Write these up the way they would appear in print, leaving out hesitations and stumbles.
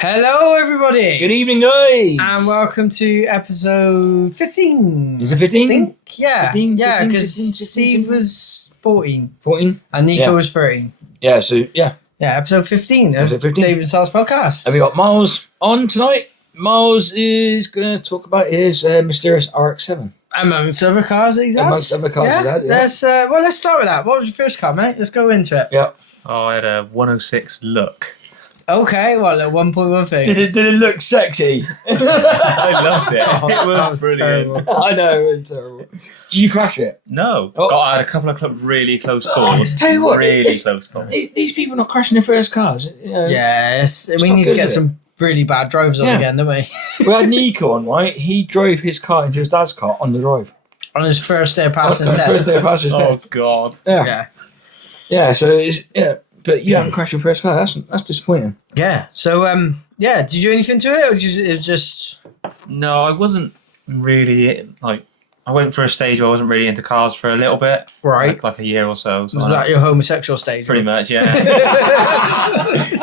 Hello, everybody. Good evening, guys. And welcome to episode 15. Is it 15? I think, yeah. 15, yeah, 15, because 16, Steve 16. was 14 14? and Nico Yeah. was 13. Yeah, so, yeah. Yeah, episode 15 of Episode 15. David Sal's podcast. And we got Miles on tonight. Miles is going to talk about his mysterious RX-7. Amongst other cars that he's had. Amongst other cars he's had, yeah. Let's start with that. What was your first car, mate? Let's go into it. Yeah. Oh, I had a 106 look. Okay, well, at 1.1 thing. Did it look sexy? I loved it. Oh, It that was was brilliant. terrible. I know, it was terrible. Did you crash it? No. Oh. I had a couple of really close calls. Tell you what, really it's- close calls. These people are not crashing their first cars. You know. Yes, we not need to good, get is it? some really bad drivers on Yeah. again, don't we? We had Nico on, right? He drove his car into his dad's car on the drive. On his first day of passing On the the test. first day of passing his Oh, test. God. Yeah. Yeah. Yeah, so it's, yeah. But you haven't crashed your first car. That's disappointing. Yeah. So, did you do anything to it, or it was just? No, I wasn't really, I went for a stage where I wasn't really into cars for a little bit. Right. Like a year or so. Was that your homosexual stage? Pretty much, yeah.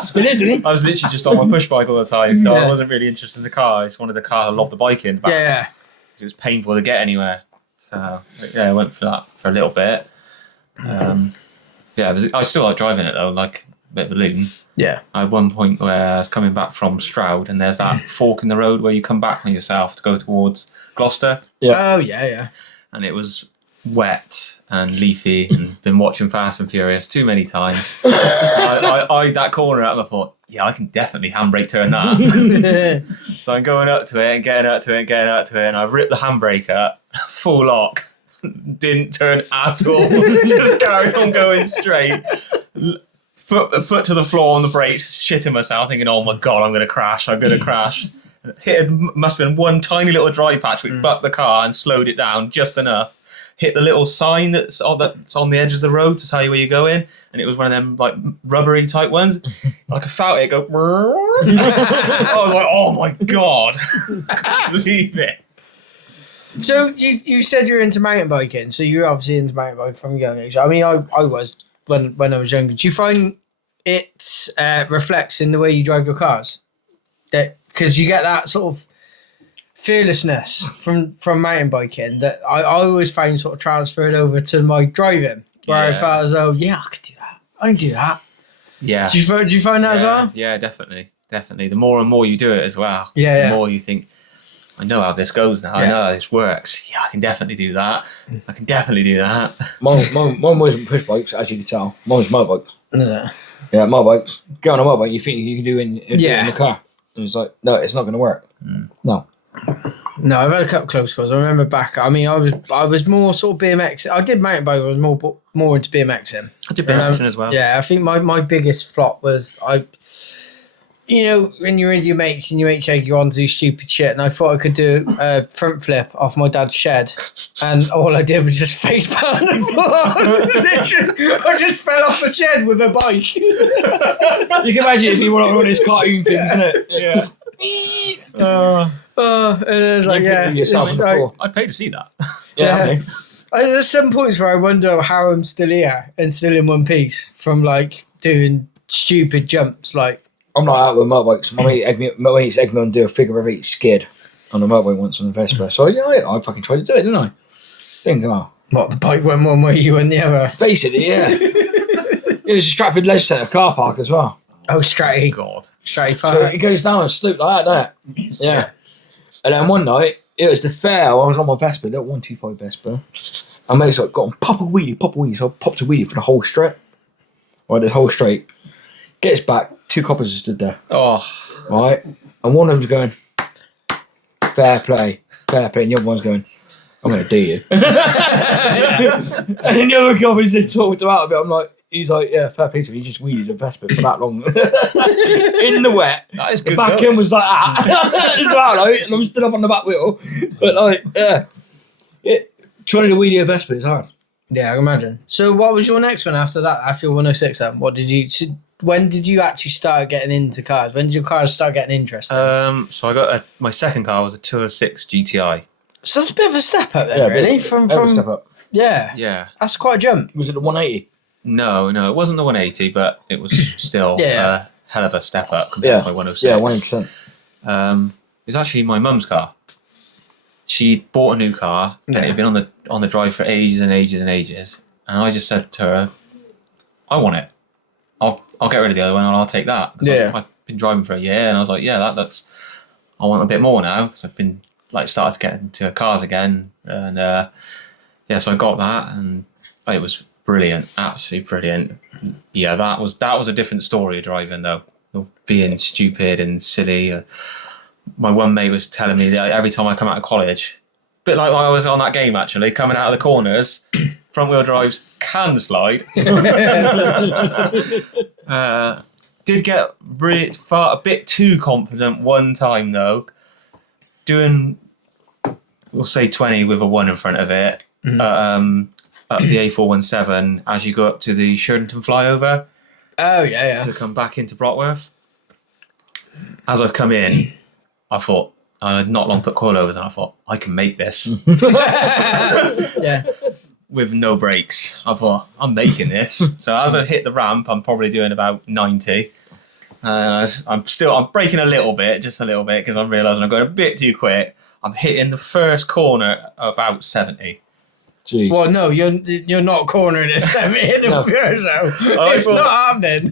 Still is, isn't he? I was literally just on my push bike all the time, so Yeah. I wasn't really interested in the car. I just wanted the car to lob the bike in. Back. Yeah. It was painful to get anywhere. So, yeah, I went for that for a little bit. I still like driving it, though, like a bit of a loon. Yeah. I had one point where I was coming back from Stroud, and there's that fork in the road where you come back on yourself to go towards Gloucester, Yeah. Oh yeah. and it was wet and leafy, and been watching Fast and Furious too many times. I eyed that corner up and I thought, yeah, I can definitely handbrake turn that. Yeah. So I'm going up to it and getting up to it and getting up to it, and I ripped the handbrake up, full lock, didn't turn at all, just carried on going straight. Foot to the floor on the brakes, shitting myself, thinking, oh my God, I'm going to crash. Must have been one tiny little dry patch which bucked the car and slowed it down just enough. Hit the little sign that's on the edge of the road to tell you where you're going, and it was one of them like rubbery type ones. I could felt it go. I was like, oh my God, I couldn't believe it. So you said you're into mountain biking. So you're obviously into mountain biking from a young age. I mean, I was when I was younger. Do you find it reflects in the way you drive your cars? That because you get that sort of fearlessness from mountain biking that I always found sort of transferred over to my driving, where I Yeah. felt as though, yeah, I could do that. I can do that. Yeah. Do you find that as well? Yeah, definitely. The more and more you do it as well, Yeah. the more you think, I know how this goes now. I Yeah. know how this works. Yeah, I can definitely do that. I can definitely do that. Mine wasn't push bikes, as you can tell. Mine was motorbikes. Yeah. Yeah, motorbikes. Get on a motorbike, you think you can do in Yeah. the car. And it's like, no, it's not going to work. No. No, I've had a couple close calls. I remember back. I mean, I was more sort of BMX. I did mountain bike. I was more into BMXing. I did BMXing as well. Yeah, I think my biggest flop was when you're with your mates and your mates egg you on to do stupid shit, and I thought I could do a front flip off my dad's shed, and all I did was just face palm and fall. Literally, I just fell off the shed with a bike. You can imagine if you want one of those cartoon things, isn't it? Yeah. And it was like, You yeah, put yourself it's on the like- floor. I'd pay to see that. Yeah. There's some points where I wonder how I'm still here and still in one piece from like doing stupid jumps. Like, I'm not out with motorbikes. My mates egged me on to do a figure of 8 skid on a motorbike once on the Vespa. So yeah, I fucking tried to do it, didn't I? Didn't come out. what, the bike went one way, you went the other. Basically, yeah. It was a Stratford Leisure Centre car park as well. Oh, Stratty. God. Stratty So park. it goes down a slope like that, doesn't it? Yeah. And then one night, it was the fair. I was on my Vespa, little 125 Vespa. And mates like, got on, pop a wheelie. So I popped a wheelie for the whole straight. Right, the whole straight. Gets back, 2 coppers are stood there. Oh. Right? And one of them's going, fair play. And the other one's going, I'm going to do you. And then the other copper just talked him out a bit. He's like, yeah, fair play to him. He just wheelied a Vespa for that long. In the wet. That is The good. back going. end was like that as well, like, and I'm stood up on the back wheel. But like, yeah, trying to wheelie a Vespa is hard. Yeah, I can imagine. So what was your next one after that? After your 106 then? When did you actually start getting into cars? When did your cars start getting interesting? So I got my second car was a 206 GTI. So that's a bit of a step up then, really? From step up. Yeah. Yeah. That's quite a jump. Was it the 180? No, it wasn't the 180, but it was still Yeah. hell of a step up compared to my 106. Yeah, 100%. It was actually my mum's car. She bought a new car and it had been on the drive for ages and ages and ages. And I just said to her, I want it. I'll get rid of the other one and I'll take that. I've been driving for a year and I was like, yeah, that looks. I want a bit more now because I've been started to get into cars again. And so I got that and it was brilliant, absolutely brilliant. Yeah, that was a different story of driving though, of being stupid and silly. My one mate was telling me that every time I come out of college, a bit like when I was on that game actually, coming out of the corners, front wheel drives can slide. Did get a bit too confident one time though, doing, we'll say 20 with a 1 in front of it, up the A417 as you go up to the Sheridan flyover. Oh, yeah. To come back into Brockworth. As I've come in, I thought, I had not long put coilovers and I thought, I can make this. Yeah. With no brakes. I thought, I'm making this. So as I hit the ramp, I'm probably doing about 90. I'm braking a little bit, just a little bit, because I'm realising I'm going a bit too quick. I'm hitting the first corner about 70. Jeez. Well, no, you're not cornering at 70 in the It's not happening.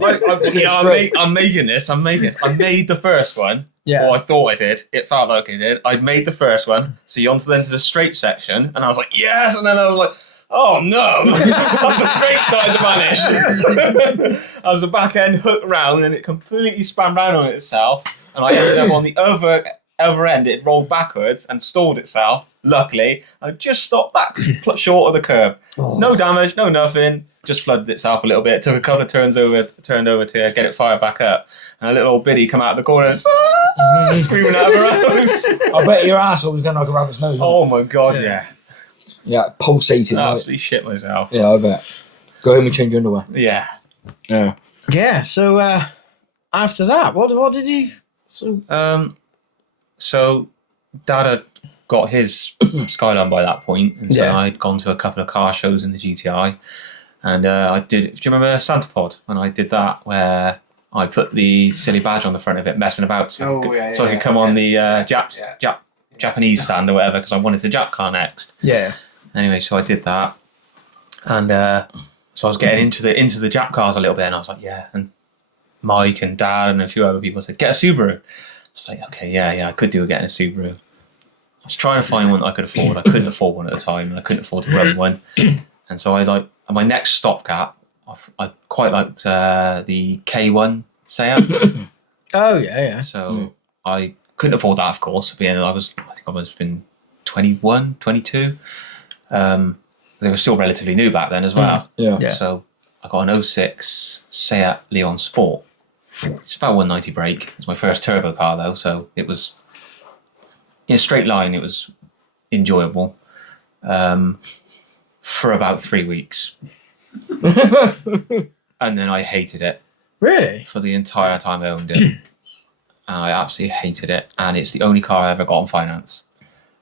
I'm making this. I made the first one. Yeah. Or I thought I did. It felt like I did. I'd made the first one. So you onto the straight section, and I was like, yes. And then I was like, oh no, that's the straight side to vanish. As the back end hooked round, and it completely span round on itself, and I ended up on the other end. It rolled backwards and stalled itself. Luckily, I just stopped back short of the curb. Oh. No damage, no nothing. Just flooded itself a little bit. Took a couple of turned over to get it fired back up. And a little old biddy come out of the corner, screaming out of her house. I bet your asshole was going like a rabbit's nose. Oh my god, yeah. Yeah, pulsating. I absolutely shit myself. Yeah, I bet. Go home and change your underwear. Yeah. Yeah. Yeah. So after that, what did you? So Dad had got his Skyline by that point, and so I'd gone to a couple of car shows in the GTI, and I did. Do you remember Santa Pod? And I did that where I put the silly badge on the front of it, messing about, so I could come on the Japanese stand or whatever, because I wanted the Jap car next. Yeah. Anyway, so I did that, and so I was getting into the Jap cars a little bit, and I was like, yeah. And Mike and Dad and a few other people said, get a Subaru. I was like, okay, yeah, I could do with getting a Subaru. I was trying to find one that I could afford. I couldn't afford one at the time, and I couldn't afford to run one. And so my next stopgap, I quite liked the K1 Seat. Oh yeah. So I couldn't afford that, of course. But I think I must have been 21, 22. They were still relatively new back then as well. Yeah. So I got an 06 Seat Leon Sport. It's about 190 brake. It's my first turbo car though, so it was in a straight line. It was enjoyable for about 3 weeks, and then I hated it. Really? For the entire time I owned it, and I absolutely hated it. And it's the only car I ever got on finance,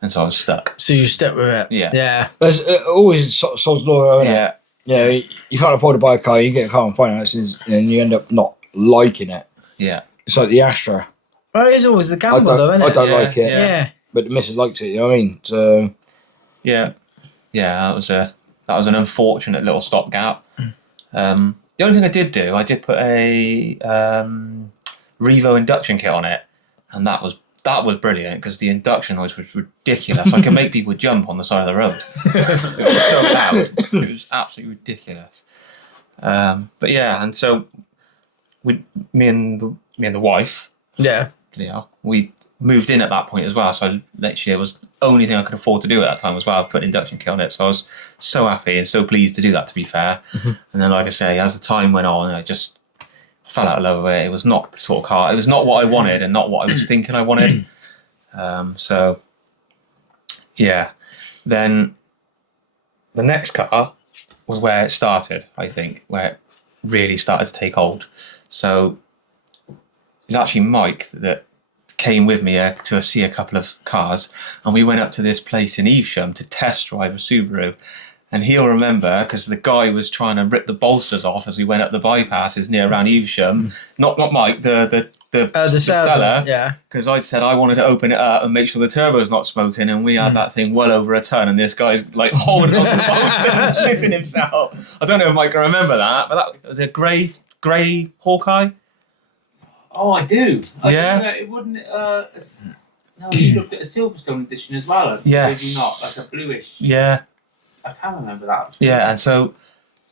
and so I was stuck. So you stuck with it. Yeah. There's always sod's law, isn't it? Yeah. Yeah. You can't afford to buy a car. You get a car on finance, and you end up not liking it. Yeah. It's like the Astra. Well, it is always the gamble, though, isn't it? I don't like it. Yeah. But the missus likes it. You know what I mean? So. Yeah. That was an unfortunate little stopgap. The only thing I did do, I did put a Revo induction kit on it, and that was brilliant because the induction noise was ridiculous. I could make people jump on the side of the road. It was so loud. It was absolutely ridiculous. But yeah, and so me and the wife, Leah, we moved in at that point as well. So literally, it was the only thing I could afford to do at that time as well. Put an induction kit on it, so I was so happy and so pleased to do that. To be fair, and then like I say, as the time went on, I just fell out of love with it. It was not the sort of car. It was not what I wanted, and not what I was thinking I wanted. So yeah, then the next car was where it started. I think where it really started to take hold. So it was actually Mike that came with me to see a couple of cars, and we went up to this place in Evesham to test drive a Subaru. And he'll remember because the guy was trying to rip the bolsters off as he went up the bypasses near around Evesham. Not Mike, the seller. Yeah. Because I said I wanted to open it up and make sure the turbo's not smoking, and we had that thing well over a ton, and this guy's like holding on to the bolster and shitting himself. I don't know if Mike can remember that, but that was a grey Hawkeye. Oh, I do. Yeah. It wouldn't. No, you looked at a Silverstone edition as well. Yeah. Maybe not, like a bluish. Yeah. I can't remember that. Yeah, and so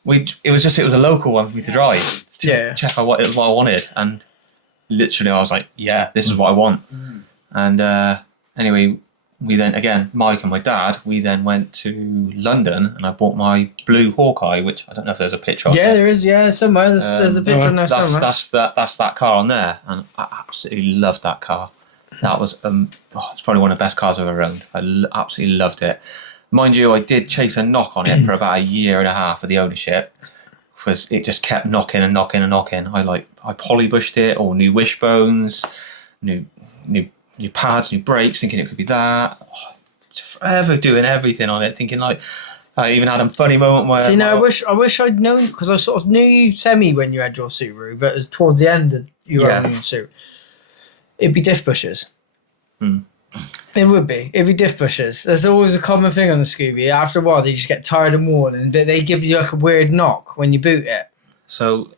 it was a local one for me to drive to check out what I wanted, and literally I was like, yeah, this is what I want. And anyway, we then again, Mike and my dad, we then went to London, and I bought my blue Hawkeye, which I don't know if there's a picture of. Yeah, there is. Yeah, somewhere there's a picture on there somewhere. That's that car on there, and I absolutely loved that car. That was it's probably one of the best cars I've ever owned. I absolutely loved it. Mind you, I did chase a knock on it for about a year and a half of the ownership, because it just kept knocking and knocking and knocking. I polybushed it, all new wishbones, new pads, new brakes, thinking it could be that. Just forever doing everything on it, thinking like I even had a funny moment where. See, now I wish I'd known, because I sort of knew you semi when you had your Subaru, but it was towards the end of your own Subaru. It'd be diff bushes. It would be. It'd be diff bushes. There's always a common thing on the Scooby. After a while, they just get tired of mourning, and they give you like a weird knock when you boot it. So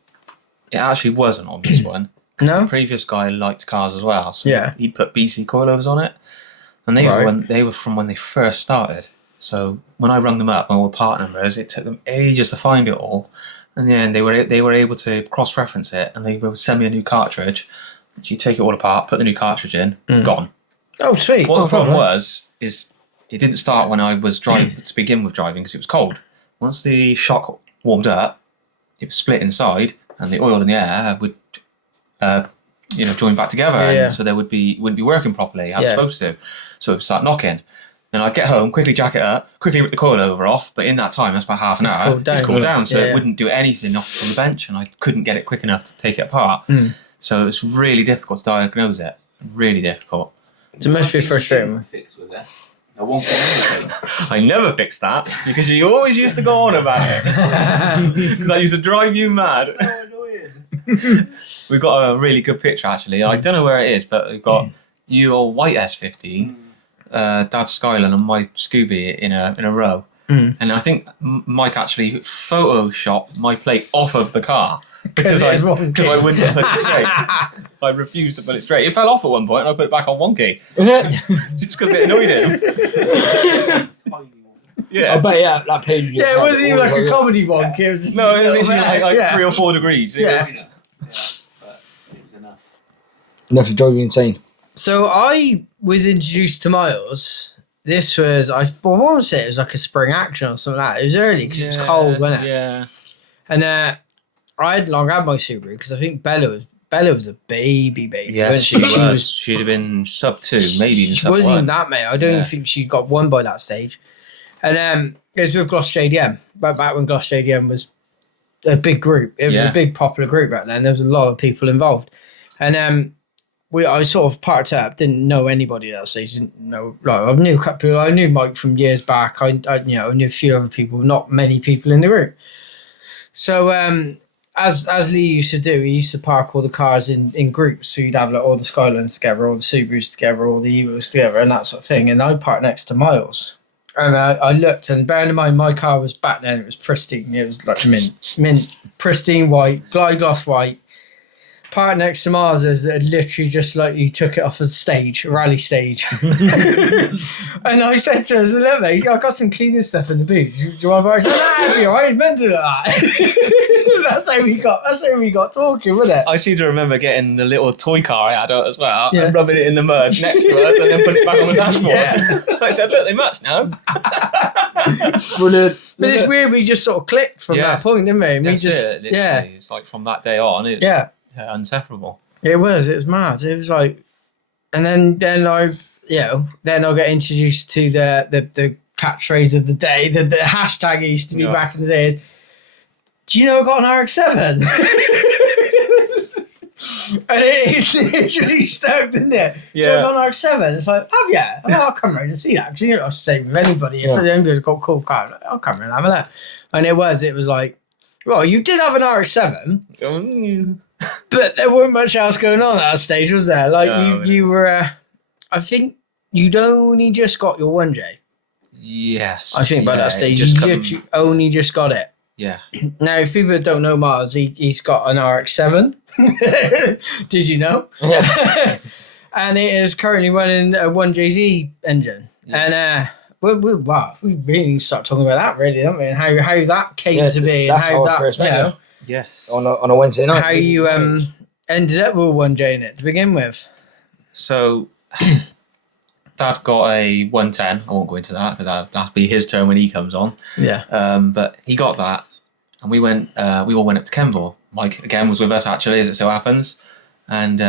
it actually wasn't on this one. No? The previous guy liked cars as well, so Yeah. he put BC coilovers on it, and they were from when they first started. So when I rung them up, my old part numbers, it took them ages to find it all. In the end, they were able to cross-reference it, and they would send me a new cartridge. So you take it all apart, put the new cartridge in, gone. Oh, sweet. What the problem is it didn't start when I was driving to begin with driving, because it was cold. Once the shock warmed up, it was split inside, and the oil and the air would, join back together, and so it wouldn't be working properly how it's supposed to. So it would start knocking. And I'd get home, quickly jack it up, quickly rip the coilover off, but in that time, that's about half an hour, it's cooled down, so it wouldn't do anything off on the bench, and I couldn't get it quick enough to take it apart. So it's really difficult to diagnose it. Really difficult. It must be frustrating. Fix with it. I won't get anything. I never fixed that, because you always used to go on about it. Because that used to drive you mad. So annoying. We've got a really good picture, actually. I don't know where it is, but we've got your white S50, Dad's Skyline, and my Scooby in a row. And I think Mike actually photoshopped my plate off of the car. Because I wouldn't put it straight. I refused to put it straight. It fell off at one point, and I put it back on wonky. Just because it annoyed him. Yeah. I bet that page. Yeah, it wasn't even like a comedy one. It was just No, it was literally like 3 or 4 degrees. Yeah. But it was enough. Enough to drive you insane. So I was introduced to Miles. This was, I want to say it was like a spring action or something like that. It was early because it was cold, wasn't it? Yeah. And I hadn't long had my Subaru because I think Bella was a baby. Yeah, wasn't she was. She'd have been sub 2, maybe even She sub 1. wasn't even that, mate. I don't even think she'd got 1 by that stage. And it was with Gloucester JDM. Back when Gloucester JDM was a big group. It was a big popular group back then. There was a lot of people involved. And I sort of parked up, didn't know anybody at that stage. Didn't know, like, I knew a couple people. I knew Mike from years back. I knew a few other people, not many people in the group. So as Lee used to do, he used to park all the cars in groups. So you'd have like all the Skylines together, all the Subarus together, all the Evos together, and that sort of thing. And I parked next to Miles. And I looked, and bearing in mind my car was back then, it was pristine. It was like mint, pristine white, glide gloss white. Parked next to Mars's that had literally just like you took it off a stage, a rally stage. And I said to her, look mate, I got some cleaning stuff in the boot. Do you want to buy it? She said, nah, it'll be alright, it's meant to do that. That's how we got talking, wasn't it? I seem to remember getting the little toy car I had out as well, and rubbing it in the mud next to us, and then putting it back on the dashboard. I said, look, they match now. Brilliant. But it's weird, we just sort of clicked from that point, didn't we? And That's we just, it, literally. It's like from that day on, it's inseparable. It was mad. It was like, and then I got introduced to the catchphrase of the day, the hashtag used to be back in the day. Do you know I got an RX-7? And it's literally stoked, isn't it? Yeah. On RX-7, it's like, have you? I'll come round and see that, because you don't have to stay with anybody. If Yeah. anybody's got a cool car, I'll come round and have a look. And it was like, well, you did have an RX-7, but there wasn't much else going on at that stage, was there? Like, No, you were, I think you'd only just got your 1J. Yes. I think by that stage, you literally only just got it. Yeah. Now, if people don't know Mars, he's got an RX-7. Did you know? Yeah. And it is currently running a 1JZ engine. Yeah. And wow, we really need to start talking about that, really, don't we? And how that came to be, and that's how I that, first you met know, Yes. on a Wednesday night. how you ended up with a 1J in it to begin with. So, Dad got a 110. I won't go into that because that'll be his turn when he comes on. Yeah. But he got that, and we all went up to Kenmore. Mike again was with us actually, as it so happens, and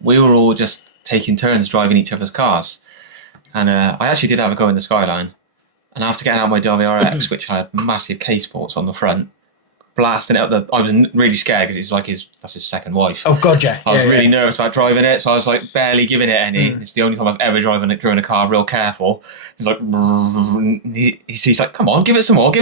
we were all just taking turns driving each other's cars. And I actually did have a go in the Skyline, and after getting out my WRX, which had massive case ports on the front, blasting it up I was really scared because that's his second wife. Oh God, yeah. I was Yeah, really yeah. nervous about driving it, so I was like barely giving it any. It's the only time I've ever driven a car real careful. He's like, he's like, come on, give it some more.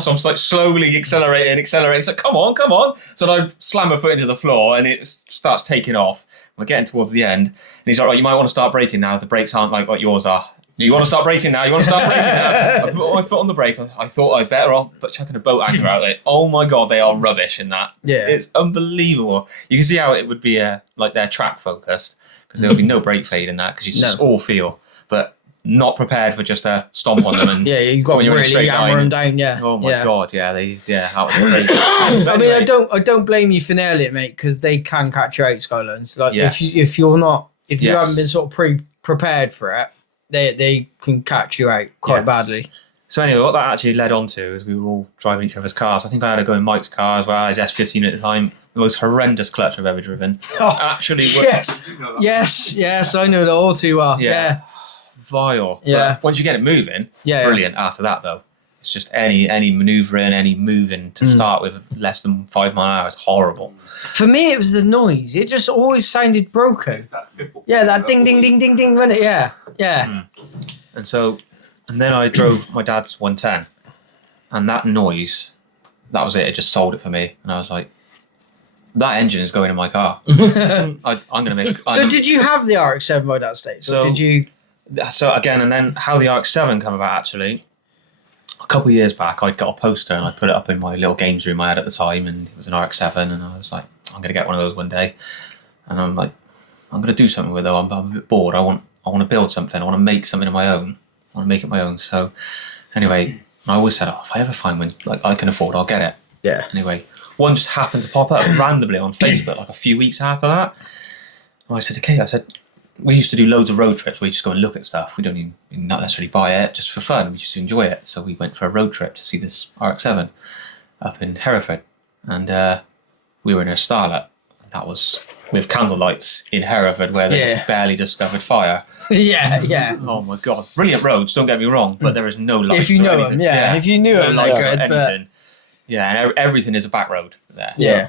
So I'm just like slowly accelerating. He's like, come on. So I slam my foot into the floor and it starts taking off. We're getting towards the end, and he's like, right, you might want to start braking now. The brakes aren't like what yours are. You want to start braking now? I put my foot on the brake. I thought I'd better off but chucking a boat anchor out there. Oh my God, they are rubbish in that. Yeah. It's unbelievable. You can see how it would be like they're track focused, because there would be no brake fade in that, because you just all feel, but not prepared for just a stomp on them. And Yeah, you got when you're in a really straight hammer line. them down. Yeah. Oh my yeah. God, yeah, that was crazy. I mean, I don't blame you for nailing it, mate, because they can catch you out, Skylines. Like Yes. if you Yes. haven't been sort of prepared for it, they can catch you out quite Yes. badly. So anyway, what that actually led on to is we were all driving each other's cars. I think I had to go in Mike's car as well, his S15 at the time. The most horrendous clutch I've ever driven. Oh, Actually, yes, I know that all too well. Yeah. Vile. Yeah. But once you get it moving, Yeah. brilliant. After that, though, it's just any manoeuvring, any moving to start with less than 5 mile an hour is horrible. For me, it was the noise. It just always sounded broken. Yeah, that ding, ding, ding, ding, ding, wasn't it? Yeah. And then I drove my dad's 110, and that noise, that was it. It just sold it for me, and I was like, that engine is going in my car. I'm going to make. So did you have the RX-7 by that stage? Or So- did you? So again, and then how the RX-7 come about actually. A couple of years back, I got a poster and I put it up in my little games room I had at the time, and it was an RX-7, and I was like, I'm going to get one of those one day. And I'm like, I'm going to do something with it. I'm a bit bored. I want to build something. I want to make something of my own. I want to make it my own. So anyway, I always said, if I ever find one like I can afford, I'll get it. Yeah. Anyway, one just happened to pop up randomly on Facebook like a few weeks after that. And I said to Kate, we used to do loads of road trips where we just go and look at stuff. We don't even not necessarily buy it, just for fun. We just enjoy it. So we went for a road trip to see this RX-7 up in Hereford. And we were in a Starlet. That was with candle lights in Hereford where they've barely discovered fire. yeah. Oh my God. Brilliant roads, don't get me wrong, but there is no lights. If you or know anything. them, yeah. If you knew No them, lights they're or good, but anything. Yeah, and everything is a back road there. yeah.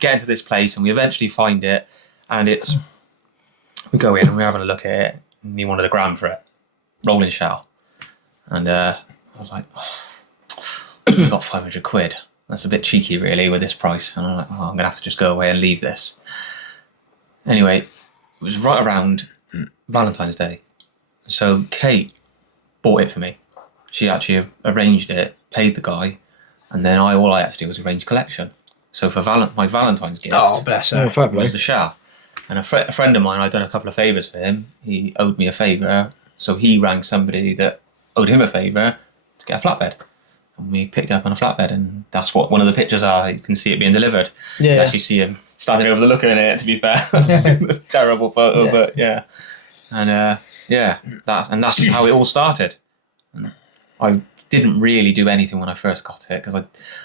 Get into this place, and we eventually find it, and we go in and we're having a look at it, and he wanted a grand for it, rolling shell. And I was like, we got 500 quid. That's a bit cheeky, really, with this price. And I'm like, I'm going to have to just go away and leave this. Anyway, it was right around Valentine's Day. So Kate bought it for me. She actually arranged it, paid the guy, and then all I had to do was arrange collection. So for my Valentine's gift Oh, bless her. Oh, fair play. was the shell. And a friend of mine, I'd done a couple of favours for him. He owed me a favour, so he rang somebody that owed him a favour to get a flatbed. And we picked it up on a flatbed, and that's what one of the pictures are. You can see it being delivered. You Yeah. can actually see him standing overlooking it, to be fair. Terrible photo, Yeah. but yeah. And that's how it all started. And I didn't really do anything when I first got it, because I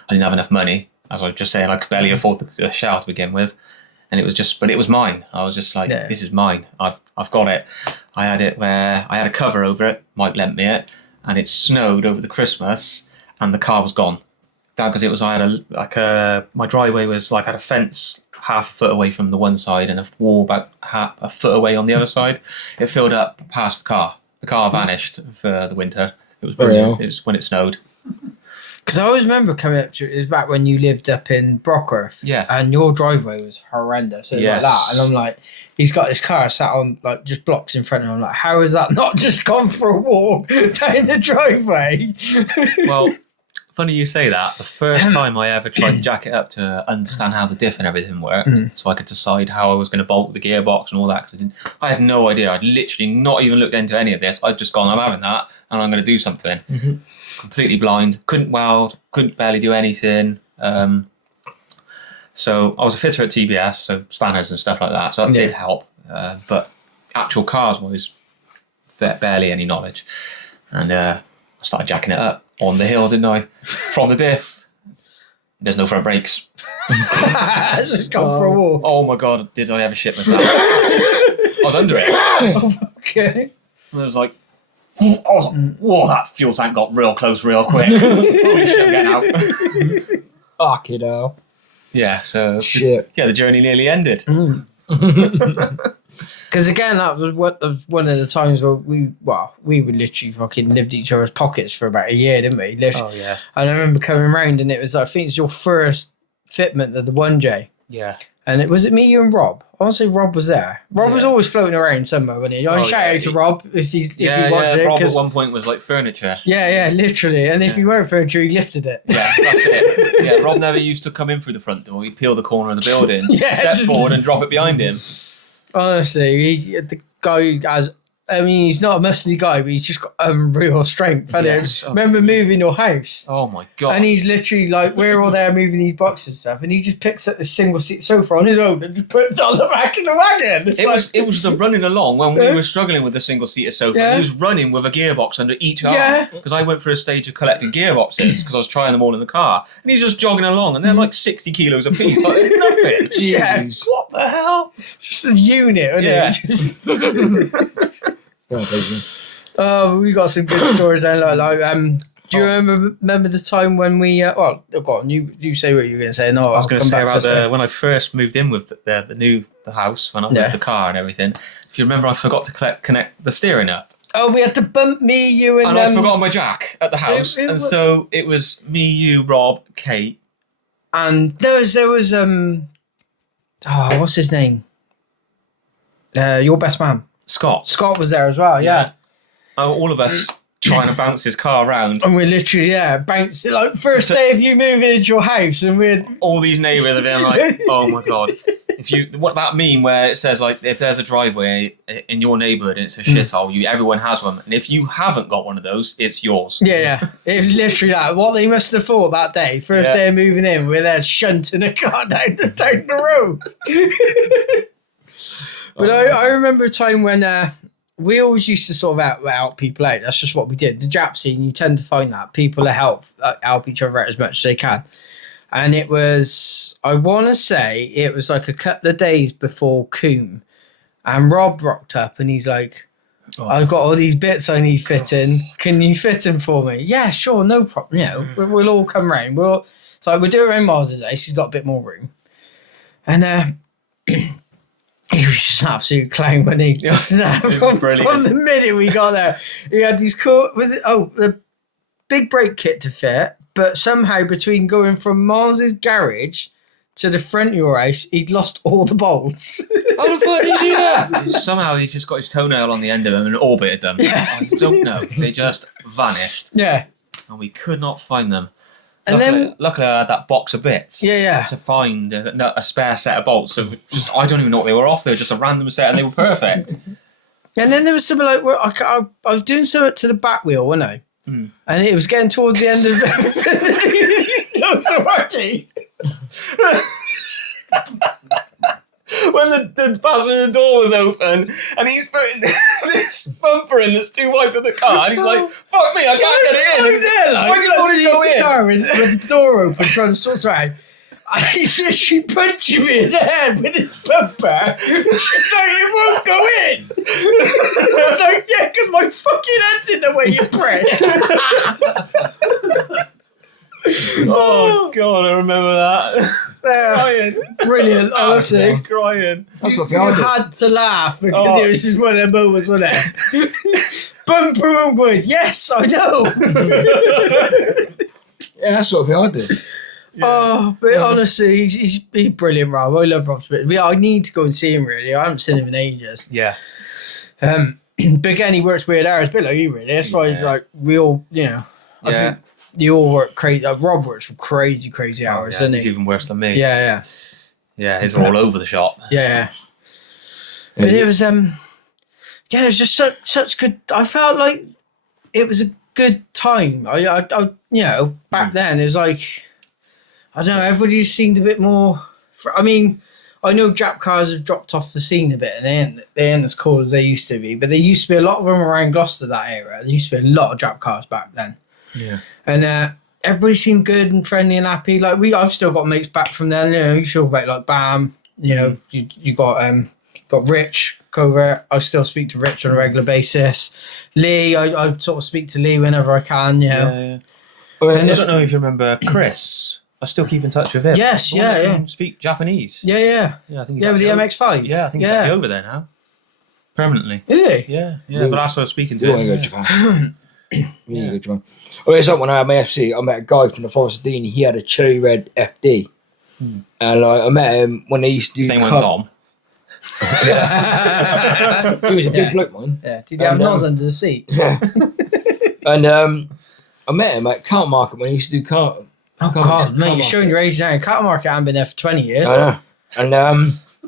didn't have enough money. As I was just saying, I could barely afford the shell to begin with. And but it was mine. I was just like, this is mine. I've got it. I had it where I had a cover over it. Mike lent me it, and it snowed over the Christmas, and the car was gone. down because I had my driveway was like, I had a fence half a foot away from the one side and a wall about half a foot away on the other side. It filled up past the car. The car vanished for the winter. It was brilliant. It was when it snowed. Because I always remember coming up to it was back when you lived up in Brockworth. Yeah. And your driveway was horrendous. It was like that. And I'm like, he's got his car sat on like just blocks in front of him. I'm like, how has that not just gone for a walk down the driveway? Well, funny you say that. The first time I ever tried to jack it up to understand how the diff and everything worked, so I could decide how I was going to bolt the gearbox and all that, because I had no idea. I'd literally not even looked into any of this. I'd just gone, I'm having that, and I'm going to do something. Completely blind, couldn't weld, couldn't barely do anything. So I was a fitter at TBS, so spanners and stuff like that, so that did help. But actual cars was barely any knowledge. And I started jacking it up on the hill, didn't I? From the diff. There's no front brakes. It's just gone for a walk. Oh my God, did I ever shit myself? I was under it. Okay. And I was like, whoa, that fuel tank got real close real quick. Holy shit, I'm getting out. Fucking hell. Yeah, so Shit. the journey nearly ended. Because again, that was one of the times where we would literally fucking lived each other's pockets for about a year, didn't we? Oh yeah. And I remember coming round and it was, I think it's your first fitment of the 1J. Yeah. And was it me, you and Rob? I want to say Rob was there. Rob was always floating around somewhere, wasn't he? Shout out to Rob if he watched it. Rob at one point was like furniture. Yeah, literally. And if you weren't furniture, he lifted it. Yeah, that's it. Yeah, Rob never used to come in through the front door. He'd peel the corner of the building, step forward and drop it behind him. Honestly, the guy has... I mean, he's not a muscly guy, but he's just got unreal strength. Yes. Remember moving your house? Oh my God. And he's literally like, we're all there moving these boxes and stuff, and he just picks up the single seat sofa on his own and just puts it on the back of the wagon. It was the running along when we were struggling with the single seater sofa. Yeah. He was running with a gearbox under each arm. Yeah. Because I went through a stage of collecting gearboxes because I was trying them all in the car. And he's just jogging along and they're like 60 kilos a piece. Like, they're nothing. Yeah. What the hell? Just a unit, isn't it? We got some good stories there. Do you remember the time when we? Go on. You say what you were going to say. No, I was going to say about when I first moved in with the house when I moved the car and everything. If you remember, I forgot to connect the steering up. Oh, we had to bump me, you, and I forgot my jack at the house, so it was me, you, Rob, Kate, and there was what's his name? Your best man. Scott was there as well, yeah. All of us trying to bounce his car around. And we're literally, bouncing. Like, first day of you moving into your house, and we're... All these neighbours have been like, oh my God. What that meme where it says, like, if there's a driveway in your neighbourhood and it's a shithole, everyone has one. And if you haven't got one of those, it's yours. Yeah. It literally that. What they must have thought that day, first day of moving in, we're there shunting a car down the road. But I remember a time when we always used to sort of help people out. That's just what we did. The Jap scene, you tend to find that people help each other out as much as they can. And it was, I want to say, it was like a couple of days before Coombe. And Rob rocked up and he's like, I've got all these bits I need fitting. Can you fit them for me? Yeah, sure, no problem. Yeah, we'll all come round. We'll do it around Mars's house. She's got a bit more room. And... he was just an absolute clown when he just from the minute we got there. He had these cool the big brake kit to fit, but somehow between going from Mars's garage to the front of your house, he'd lost all the bolts. How the fuck did he do that? Somehow he's just got his toenail on the end of them and orbited them. Yeah. I don't know. They just vanished. Yeah. And we could not find them. And luckily I had that box of bits to find a spare set of bolts. So I don't even know what they were off. They were just a random set and they were perfect. And then there was something like, I was doing something to the back wheel, wasn't I? And it was getting towards the end of when the passenger door was open and he's putting this bumper in that's too wide for the car and he's like, fuck me, I can't get it in. Why do you want to go in? The car with the door open trying to sort it out. And he's literally punching me in the head with his bumper. She's like, it won't go in. It's like, yeah, because my fucking head's in the way you press. Oh God, I remember that. Crying. Brilliant, honestly. Crying. That's what You I did. had to laugh because Oh. it was just one of them moments, wasn't it? Bumper Wood, yes, I know. Yeah, that's what I did. Oh, but honestly, he's brilliant, Rob. I love Rob Smith. I need to go and see him, really. I haven't seen him in ages. Yeah. But again, he works weird hours, a bit like you, really. That's why it's like, we all, I think you all work crazy. Rob works for crazy hours, doesn't He's he? even worse than me. Yeah. Yeah, his are all over the shop. Yeah. But it was, it was just such good. I felt like it was a good time. I back then it was like, I don't know, everybody seemed a bit more. I mean, I know Jap cars have dropped off the scene a bit, and they ain't as cool as they used to be. But there used to be a lot of them around Gloucester that era. There used to be a lot of Jap cars back then. Yeah. And everybody seemed good and friendly and happy. Like I've still got mates back from then. You talk about like Bam. You got Rich Covert. I still speak to Rich on a regular basis. Lee, I sort of speak to Lee whenever I can. Yeah. I don't know if you remember Chris. I still keep in touch with him. Yes, The one that yeah. can speak Japanese. Yeah, Yeah, I think he's with the actually MX-5. Yeah, I think he's actually over there now. Permanently. Is he? Yeah. But that's what I was speaking to You want him. to go to Japan? Really good Japan. Well, it's like when I had my FC, I met a guy from the Forest of Dean. He had a cherry red FD. And I met him when they used to do His name was cup- Dom. He was a big bloke, man. Yeah. Did he have nods under the seat? Yeah. And I met him at Car Market when he used to do car. Oh God, mate, you're showing your age now. Cattle Market hasn't been there for 20 years. I know. And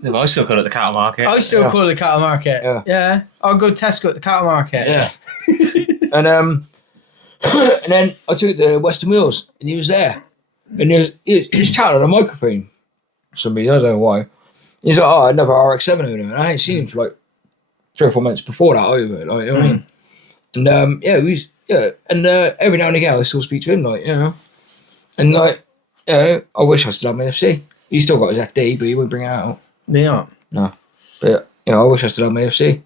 Yeah, but I still call it the cattle market. I still Yeah. call it the Cattle Market. Yeah. I'll go Tesco at the Cattle Market. yeah. And and then I took it to Western Wheels and he was there. And he was chatting on a microphone for some reason, I don't know why. He's like, oh, another RX-7 owner. And I ain't seen him for like 3 or 4 months before that over. Like, you know what I mean? And and every now and again I still speak to him, like, And like, I wish I still had my FC. He's still got his FD, but he wouldn't bring it out. Yeah. No. But I wish I still had my FC.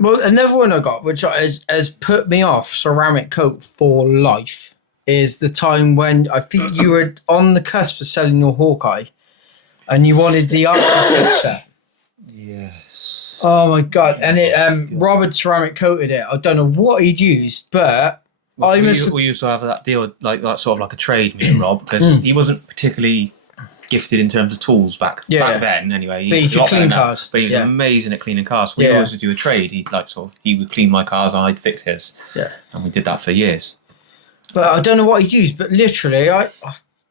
Well, another one I got, which has put me off ceramic coat for life, is the time when I think you were on the cusp of selling your Hawkeye, and you wanted the Arctic set. Yes. Oh my God! And it Robert ceramic coated it. I don't know what he'd used, but We used to have that deal, like sort of like a trade, me and Rob, because he wasn't particularly gifted in terms of tools back then. Anyway, But he could clean cars. But he was amazing at cleaning cars. So we always would do a trade. He would clean my cars, and I'd fix his. Yeah, and we did that for years. But I don't know what he'd used. But literally,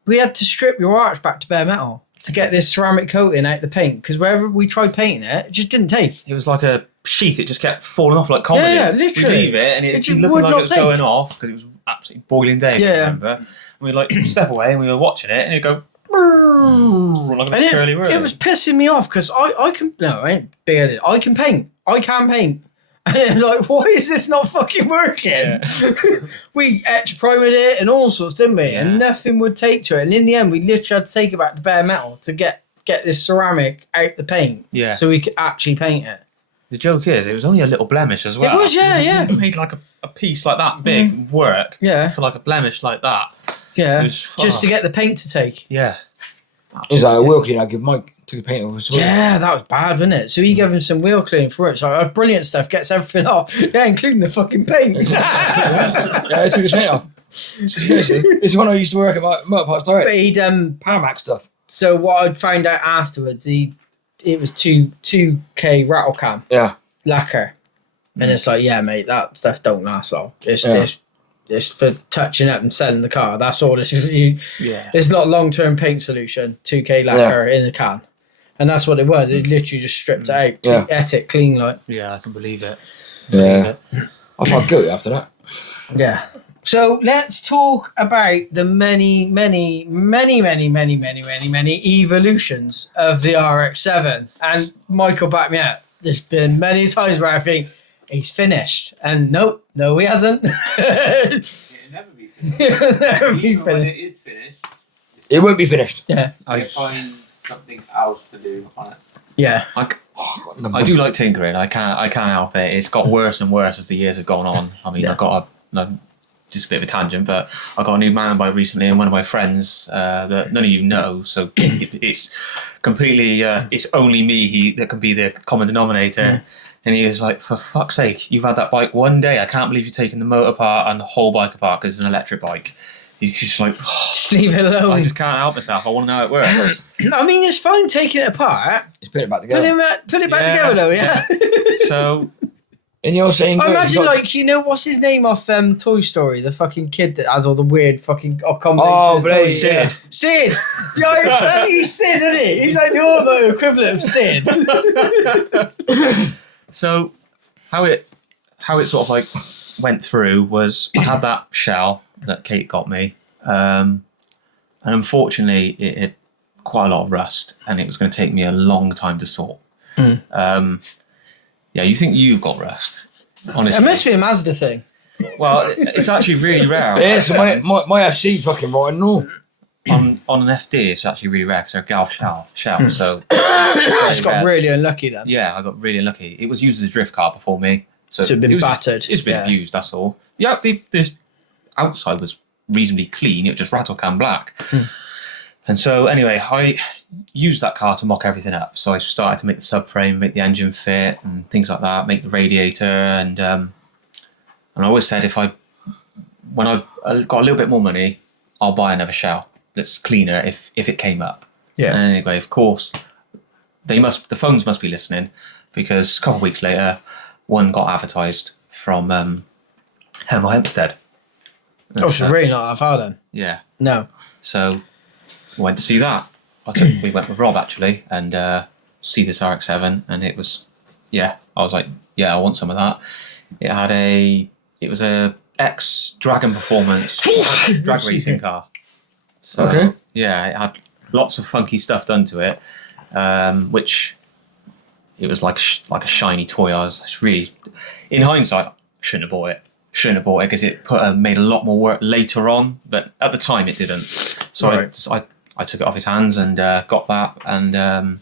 we had to strip your arch back to bare metal to get this ceramic coating out the paint, because wherever we tried painting it, it just didn't take. It was like a sheet; it just kept falling off like comedy. Yeah, literally. We leave it, and it just looked would like not it was take. going off because it was absolutely boiling day. Yeah. I remember. And we'd like step away, and we were watching it, and it'd go. Like a curly whirly. It was pissing me off because I ain't big at it. I can paint. And it was like, why is this not fucking working? Yeah. We etch primed it and all sorts, didn't we? Yeah. And nothing would take to it. And in the end, we literally had to take it back to bare metal to get this ceramic out the paint. Yeah. So we could actually paint it. The joke is, it was only a little blemish as well. It was, yeah. It made like a piece like that big work. Yeah. For like a blemish like that. Yeah. It was Just to get the paint to take. Yeah. He's like, a wheel cleaner, I give Mike to the paint off as well. Yeah, that was bad, wasn't it? So he gave him some wheel cleaning for it. So brilliant stuff, gets everything off. Yeah, including the fucking paint. Yeah, I took his paint off. Seriously. It's when I used to work at my Motorparts Direct. But he'd Paramax stuff. So what I'd found out afterwards, it was 2K rattle cam Yeah. lacquer, and it's like, yeah, mate, that stuff don't last long. It's for touching up and selling the car. That's all. It's not long term paint solution. 2K lacquer in a can, and that's what it was. It literally just stripped it out, ate it clean like. Yeah, I can believe it. Yeah. I felt guilty after that. Yeah. So let's talk about the many evolutions of the RX-7. And Michael, back me up. There's been many times where I think he's finished, and no, he hasn't. It'll never be finished. It'll never be Even when finished. it is finished, It won't be finished. Yeah. I find something else to do on it. Yeah. I do like tinkering. I can't help it. It's got worse and worse as the years have gone on. I mean, I've got a just a bit of a tangent, but I got a new mountain bike recently, and one of my friends that none of you know, so it's completely, it's only me that can be the common denominator. And he was like, for fuck's sake, you've had that bike one day. I can't believe you've taken the motor apart and the whole bike apart because it's an electric bike. He's just like, just leave it alone. I just can't help myself. I want to know how it works. I mean, it's fine taking it apart. Just put it back together. Put it back together, though, yeah. So... And you're saying... I imagine, like, you know, what's his name off Toy Story? The fucking kid that has all the weird fucking combinations. Oh, of toys. Sid. Sid! Yeah, he's Sid, isn't he? He's like the auto equivalent of Sid. So, how it sort of like went through was I had that shell that Kate got me, and unfortunately it had quite a lot of rust, and it was going to take me a long time to sort. Yeah, you think you've got rust? Honestly, It must be a Mazda thing. well, it's actually really rare. Yeah, so my FC fucking right and all. on an FD, it's actually really rare because they're a Galf shell. So Just got really unlucky then. yeah, I got really lucky. It was used as a drift car before me, so So it'd been it was battered. It's been abused. That's all. Yeah, the outside was reasonably clean. It was just rattle can black. And so anyway, I used that car to mock everything up. So I started to make the subframe, make the engine fit, and things like that. Make the radiator, and I always said when I got a little bit more money, I'll buy another shell that's cleaner if it came up. Yeah. And anyway, of course, the phones must be listening, because a couple of weeks later, one got advertised from Hemel Hempstead. Oh, so really not that far then? Yeah. No. So we went to see that. We went with Rob actually, and see this RX-7, and it was, I was like, I want some of that. It was a ex Dragon Performance drag racing car. So Okay. yeah, it had lots of funky stuff done to it, which it was like a shiny toy. I was really, in hindsight, shouldn't have bought it because it made a lot more work later on, but at the time it didn't. So Right. I took it off his hands and got that, and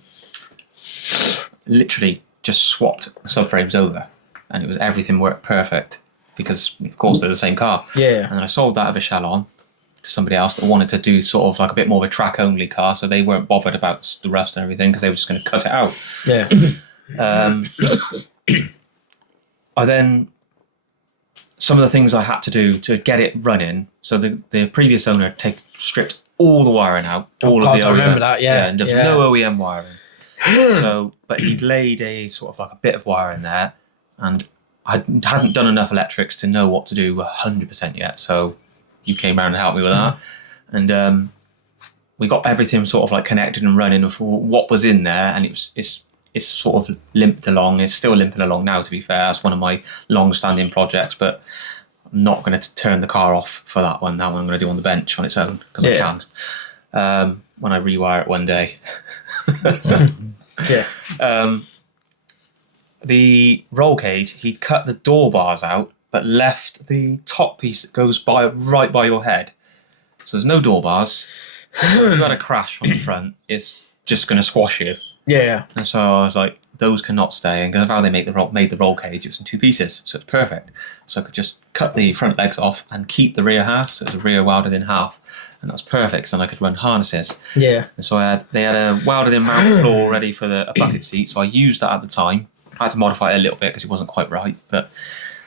literally just swapped the subframes over, and everything worked perfect because of course they're the same car. Yeah. And then I sold that of a shell on to somebody else that wanted to do sort of like a bit more of a track only car, so they weren't bothered about the rust and everything because they were just going to cut it out. Yeah. I then, some of the things I had to do to get it running. So the previous owner had stripped all the wiring out, all God, of the I OEM. remember that, yeah. and there was Yeah. no OEM wiring. So, but he'd laid a sort of like a bit of wire in there, and I hadn't done enough electrics to know what to do 100% yet. So you came around and helped me with that, and we got everything sort of like connected and running for what was in there, and it's sort of limped along. It's still limping along now, to be fair. That's one of my long-standing projects, but I'm not going to turn the car off for that one. That one I'm going to do on the bench on its own, because I can. When I rewire it one day. Yeah. The roll cage, he'd cut the door bars out, but left the top piece that goes right by your head. So there's no door bars. So if you had a crash on the front, it's just going to squash you. Yeah. And so I was like, those cannot stay. And because of how they made the roll cage, it was in two pieces, so it's perfect. So I could just cut the front legs off and keep the rear half. So it was a rear welded in half, and that was perfect. So I could run harnesses. Yeah. And so they had a welded in mount floor ready for a bucket seat. So I used that at the time. I had to modify it a little bit because it wasn't quite right, but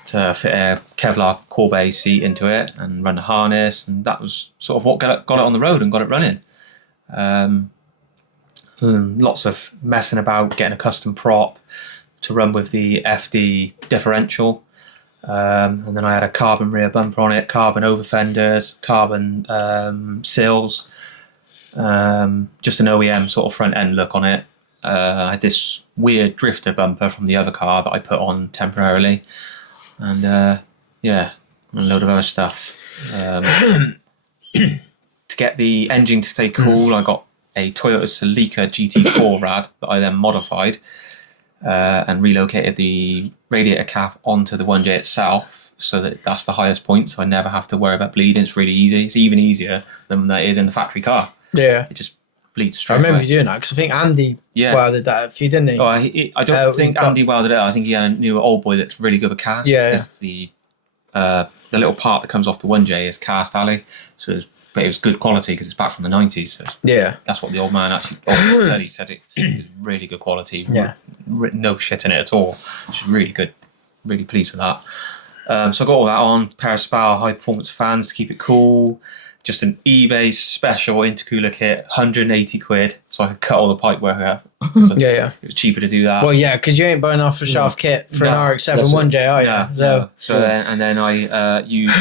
to fit a Kevlar Courbet seat into it and run a harness, and that was sort of what got it on the road and got it running. Lots of messing about, getting a custom prop to run with the FD differential, and then I had a carbon rear bumper on it, carbon over fenders, carbon sills, just an OEM sort of front end look on it. I had this weird drifter bumper from the other car that I put on temporarily, and and a load of other stuff. To get the engine to stay cool, I got a Toyota Celica GT4 rad that I then modified and relocated the radiator cap onto the 1J itself, so that's the highest point, so I never have to worry about bleeding. It's really easy. It's even easier than that is in the factory car. Yeah. It just bleeds straight I remember away. you doing that because I think Andy Yeah. welded that for you, didn't he? I don't think we've got- Andy welded it out. I think he knew an old boy that's really good with cast. Yeah. 'Cause the little part that comes off the 1J is cast alley, but it was good quality because it's back from the 90s. So that's what the old man actually said. He said it was really good quality. Yeah. No shit in it at all, which is really good. Really pleased with that. So I got all that on, pair of Spar high performance fans to keep it cool. Just an eBay special intercooler kit, 180 quid, so I could cut all the pipework out. So Yeah. it was cheaper to do that. Well, yeah, because you ain't buying off the shelf kit for an RX-7 1J, are you? No. So then I used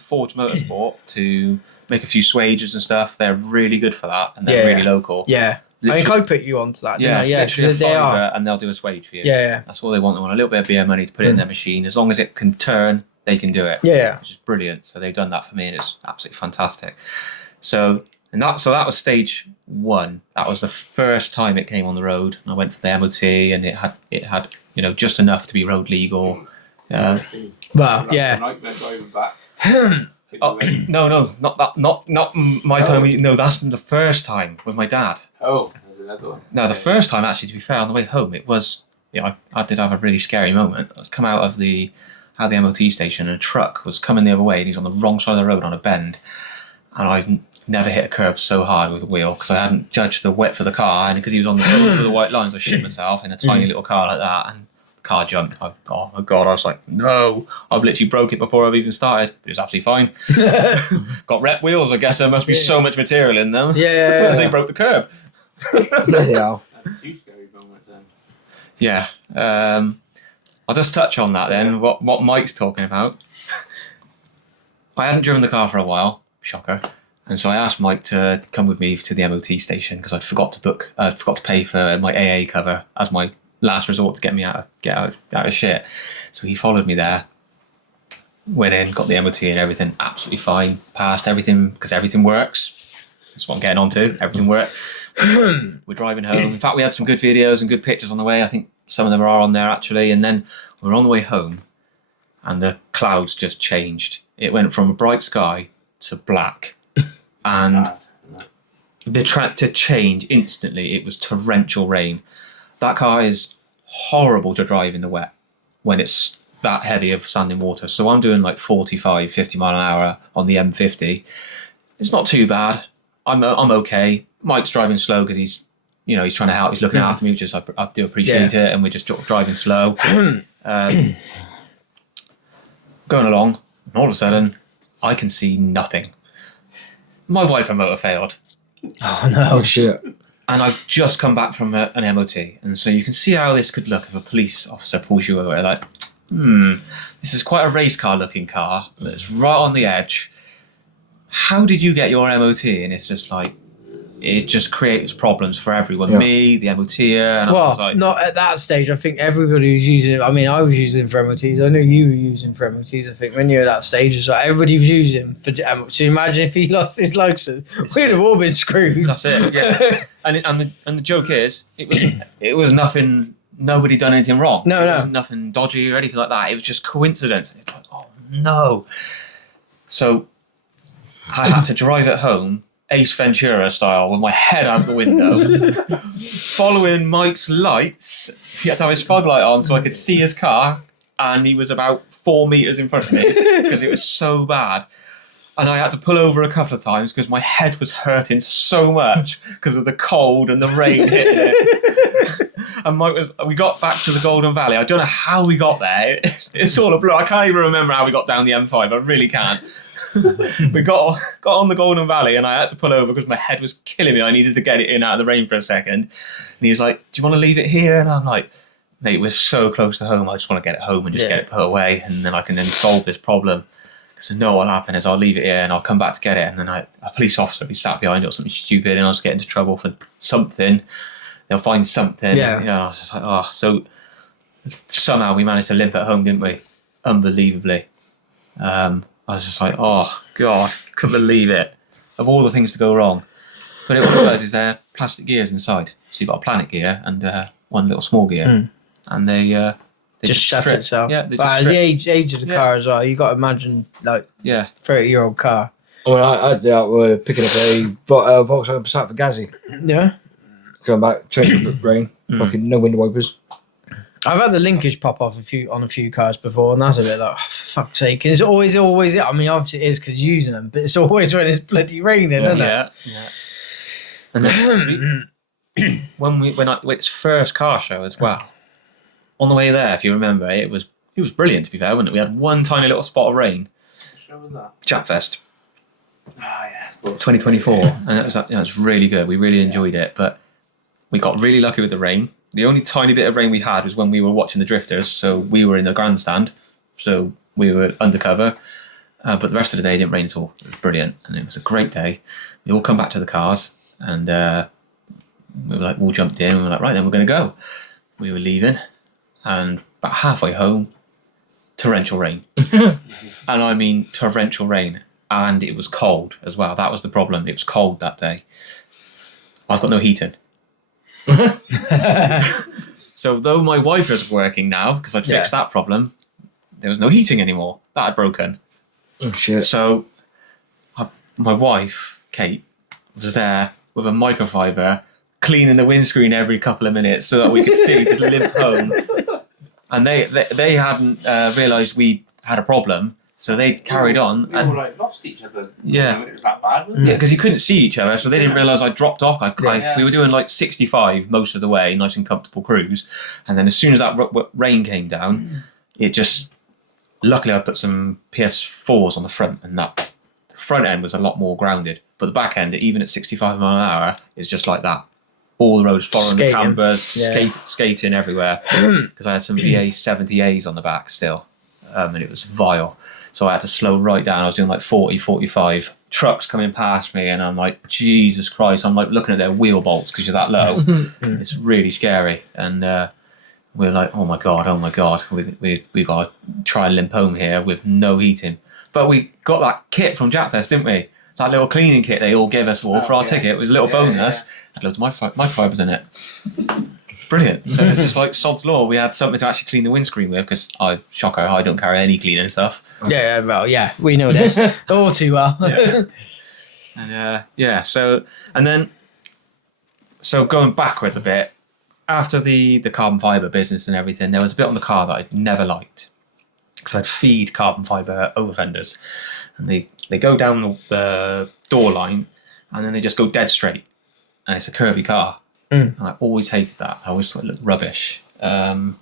Forge Motorsport to make a few swages and stuff. They're really good for that, and they're really local. Yeah. I think I put you onto that, didn't I? Yeah, because they are. And they'll do a swage for you. Yeah. That's all they want. They want a little bit of beer money to put it in their machine. As long as it can turn, they can do it. Yeah. Which is brilliant. So they've done that for me, and it's absolutely fantastic. So that was stage 1. That was the first time it came on the road. And I went for the MOT, and it had just enough to be road legal. Well, yeah. Nightmare driving back. Oh, no, not that. Not my time. No, that's the first time with my dad. Oh, there's another one. No, the first time actually. To be fair, on the way home, it was. I did have a really scary moment. I was come out of the MOT station, and a truck was coming the other way, and he's on the wrong side of the road on a bend, and I've never hit a curb so hard with a wheel because I hadn't judged the width of the car, and because he was on the road for the white lines, I shit myself in a tiny little car like that, and car jumped. Oh my god, I was like, no, I've literally broke it before I've even started, but it was absolutely fine. Got rep wheels, I guess there must be so much material in them. Yeah. They broke the curb. Yeah. Two scary moments then. Yeah. I'll just touch on that then, what Mike's talking about. I hadn't driven the car for a while, shocker, and so I asked Mike to come with me to the MOT station because I forgot to pay for my AA cover as my last resort to get me out of shit. So he followed me there, went in, got the MOT and everything, absolutely fine, passed everything because everything works. That's what I'm getting onto. Everything worked. We're driving home. In fact, we had some good videos and good pictures on the way. I think some of them are on there actually. And then we're on the way home, and the clouds just changed. It went from a bright sky to black, and the tractor changed instantly. It was torrential rain. That car is horrible to drive in the wet when it's that heavy of sand and water. So I'm doing like 45, 50 mile an hour on the M50. It's not too bad. I'm okay. Mike's driving slow because he's trying to help. He's looking after me, which is I do appreciate it. And we're just driving slow, going along. And all of a sudden, I can see nothing. My wiper motor failed. Oh no! Oh shit! And I've just come back from an MOT, and so you can see how this could look if a police officer pulls you over. Like, this is quite a race car looking car that's right on the edge. How did you get your MOT? And it's just like, it just creates problems for everyone. Yeah. Me, the MOTer, and I was like, not at that stage. I think everybody was using it. I mean, I was using it for MOTs. I know you were using for MOTs. I think when you were at that stage, it's like everybody was using for MOTs. So imagine if he lost his license, we'd have all been screwed. That's it. Yeah. and the joke is, it was nothing. Nobody done anything wrong. No. It wasn't nothing dodgy or anything like that. It was just coincidence. It's like, oh no. So I had to drive it home, Ace Ventura style, with my head out the window, following Mike's lights. He had to have his fog light on so I could see his car, and he was about 4 meters in front of me because it was so bad. And I had to pull over a couple of times because my head was hurting so much because of the cold and the rain hitting it. And we got back to the Golden Valley. I don't know how we got there. It's all a blur. I can't even remember how we got down the M5. I really can't. We got on the Golden Valley, and I had to pull over because my head was killing me. I needed to get it in out of the rain for a second. And he was like, "Do you want to leave it here?" And I'm like, "Mate, we're so close to home. I just want to get it home and just get it put away, and then I can then solve this problem." So no, what'll happen is I'll leave it here and I'll come back to get it, and then a police officer will be sat behind it or something stupid, and I'll just get into trouble for something. They'll find something. Yeah. I was just like, oh. So somehow we managed to limp it home, didn't we? Unbelievably. I was just like, oh God, couldn't believe it. Of all the things to go wrong. But what it was is they're plastic gears inside. So you've got a planet gear and one little small gear. And they just shut strip. itself. Yeah, they But just as the strip. age of the car as well, you got to imagine like 30-year-old car. Well, I did that with picking up a Volkswagen Passat for Gazzy. Yeah. Going back, changing the rain, fucking no window wipers. I've had the linkage pop off on a few cars before, and that's a bit like, oh, for fuck's sake. And it's always, I mean, obviously it is because you're using them, but it's always when it's bloody raining, isn't it? Yeah. And then when its first car show as well, on the way there, if you remember, it was brilliant, to be fair, wasn't it? We had one tiny little spot of rain. What show was that? Japfest. Ah, yeah. 2024, and it was really good. We really enjoyed it, but we got really lucky with the rain. The only tiny bit of rain we had was when we were watching the drifters, so we were in the grandstand, so we were undercover, but the rest of the day it didn't rain at all. It was brilliant, and it was a great day. We all come back to the cars, and we were like, all jumped in, and we were like, right then, we're going to go. We were leaving, and about halfway home, torrential rain. And I mean torrential rain. And it was cold as well. That was the problem. It was cold that day. I've got no heating. So though my wipers were working now, because I'd fixed that problem, there was no heating anymore. That had broken. Oh, shit. So my wife, Kate, was there with a microfiber, cleaning the windscreen every couple of minutes so that we could see the limp home. And they hadn't realised we had a problem. So they carried on. We all like lost each other. Yeah. It was that bad, wasn't Yeah, it? because you couldn't see each other, so they didn't realise I dropped off. Yeah. We were doing like 65 most of the way, nice and comfortable cruise. And then as soon as that rain came down, it just... Luckily, I put some PS4s on the front, and that the front end was a lot more grounded. But the back end, even at 65 mile an hour, is just like that. All the roads following the cambers, skating everywhere. Because I had some VA 70As on the back still, and it was vile. So I had to slow right down. I was doing like 40, 45. Trucks coming past me, and I'm like, Jesus Christ. I'm like looking at their wheel bolts because you're that low. It's really scary. And we're like, oh my God. We got to try and limp home here with no heating. But we got that kit from Japfest, didn't we? That little cleaning kit they all give us all for our ticket. It was a little bonus. Had loads of microfibers in it. Brilliant. So it's just like sod's law. We had something to actually clean the windscreen with because shocker, I don't carry any cleaning stuff. Yeah, well, yeah, we know this all too well. And so going backwards a bit, after the carbon fibre business and everything, there was a bit on the car that I'd never liked. Because I'd feed carbon fibre over fenders. And they go down the door line and then they just go dead straight. And it's a curvy car. And I always hated that. I always thought it looked rubbish. Not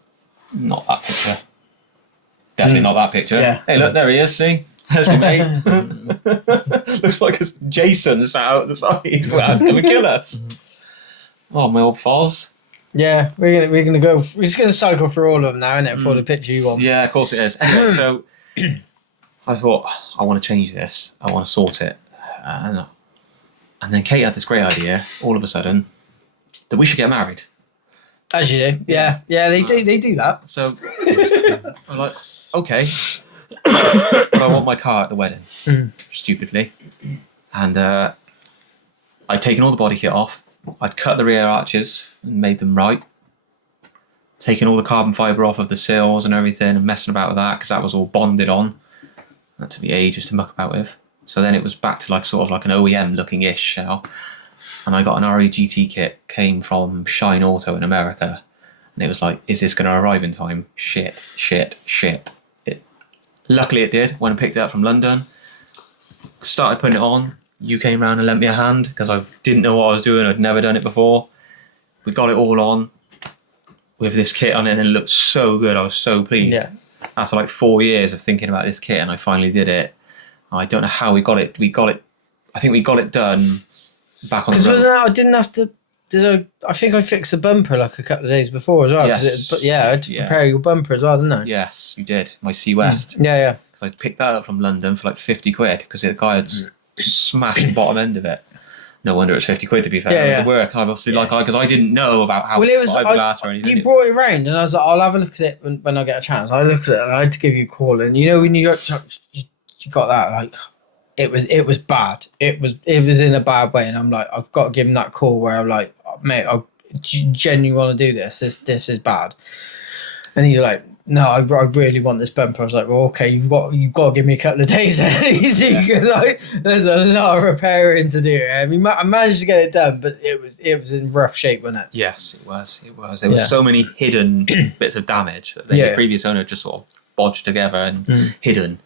that picture. Definitely not that picture. Yeah. Hey, look, there he is, see? There's my mate. Looks like it's Jason sat out the side. Well, going to kill us. Oh, my old Foz. Yeah, we're gonna go. We're just gonna cycle through all of them now, innit, for the picture you want. Yeah, of course it is. Anyway, so I thought, I want to change this. I want to sort it. And then Kate had this great idea, all of a sudden, that we should get married. As you do. Yeah, they do that. So I'm like, okay. But I want my car at the wedding, stupidly. And I'd taken all the body kit off. I'd cut the rear arches and made them right. Taken all the carbon fibre off of the sills and everything and messing about with that because that was all bonded on. That took me ages to muck about with. So then it was back to like sort of like an OEM looking-ish shell. And I got an RE-GT kit, came from Shine Auto in America. And it was like, is this going to arrive in time? Shit. Luckily it did. When I picked it up from London, started putting it on. You came round and lent me a hand because I didn't know what I was doing. I'd never done it before. We got it all on with this kit on it and it looked so good. I was so pleased. Yeah. After like 4 years of thinking about this kit and I finally did it. I don't know how we got it. I think we got it done back on the road. Because I didn't have to... I think I fixed the bumper like a couple of days before as well. Yes. But yeah, I had to repair your bumper as well, didn't I? Yes, you did. My Sea West. Yeah. Because I picked that up from London for like 50 quid because the guy had smashed the bottom end of it. No wonder it was 50 quid to be fair. Yeah. The work, I obviously because I didn't know about how fiberglass or anything. You brought it round and I was like, I'll have a look at it when I get a chance. I looked at it and I had to give you a call. And you know when you got that, like, it was bad. It was in a bad way. And I'm like, I've got to give him that call where I'm like, mate, I genuinely want to do this. This is bad. And he's like, no, I really want this bumper. I was like, well, okay, you've got to give me a couple of days easy because there's a lot of repairing to do. I mean, I managed to get it done, but it was in rough shape, wasn't it? Yes, it was. There was so many hidden bits of damage that the previous owner just sort of bodged together and hidden.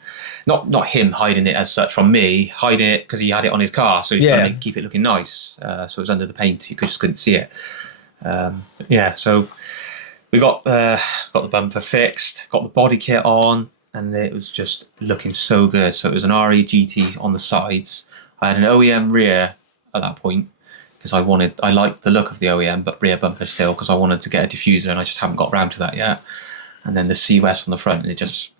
Not him hiding it as such from me, hiding it because he had it on his car, so he's trying to keep it looking nice. So it was under the paint, you just couldn't see it. So we got the bumper fixed, got the body kit on, and it was just looking so good. So it was an RE GT on the sides. I had an OEM rear at that point because I liked the look of the OEM, but rear bumper still, because I wanted to get a diffuser and I just haven't got round to that yet. And then the C West on the front, and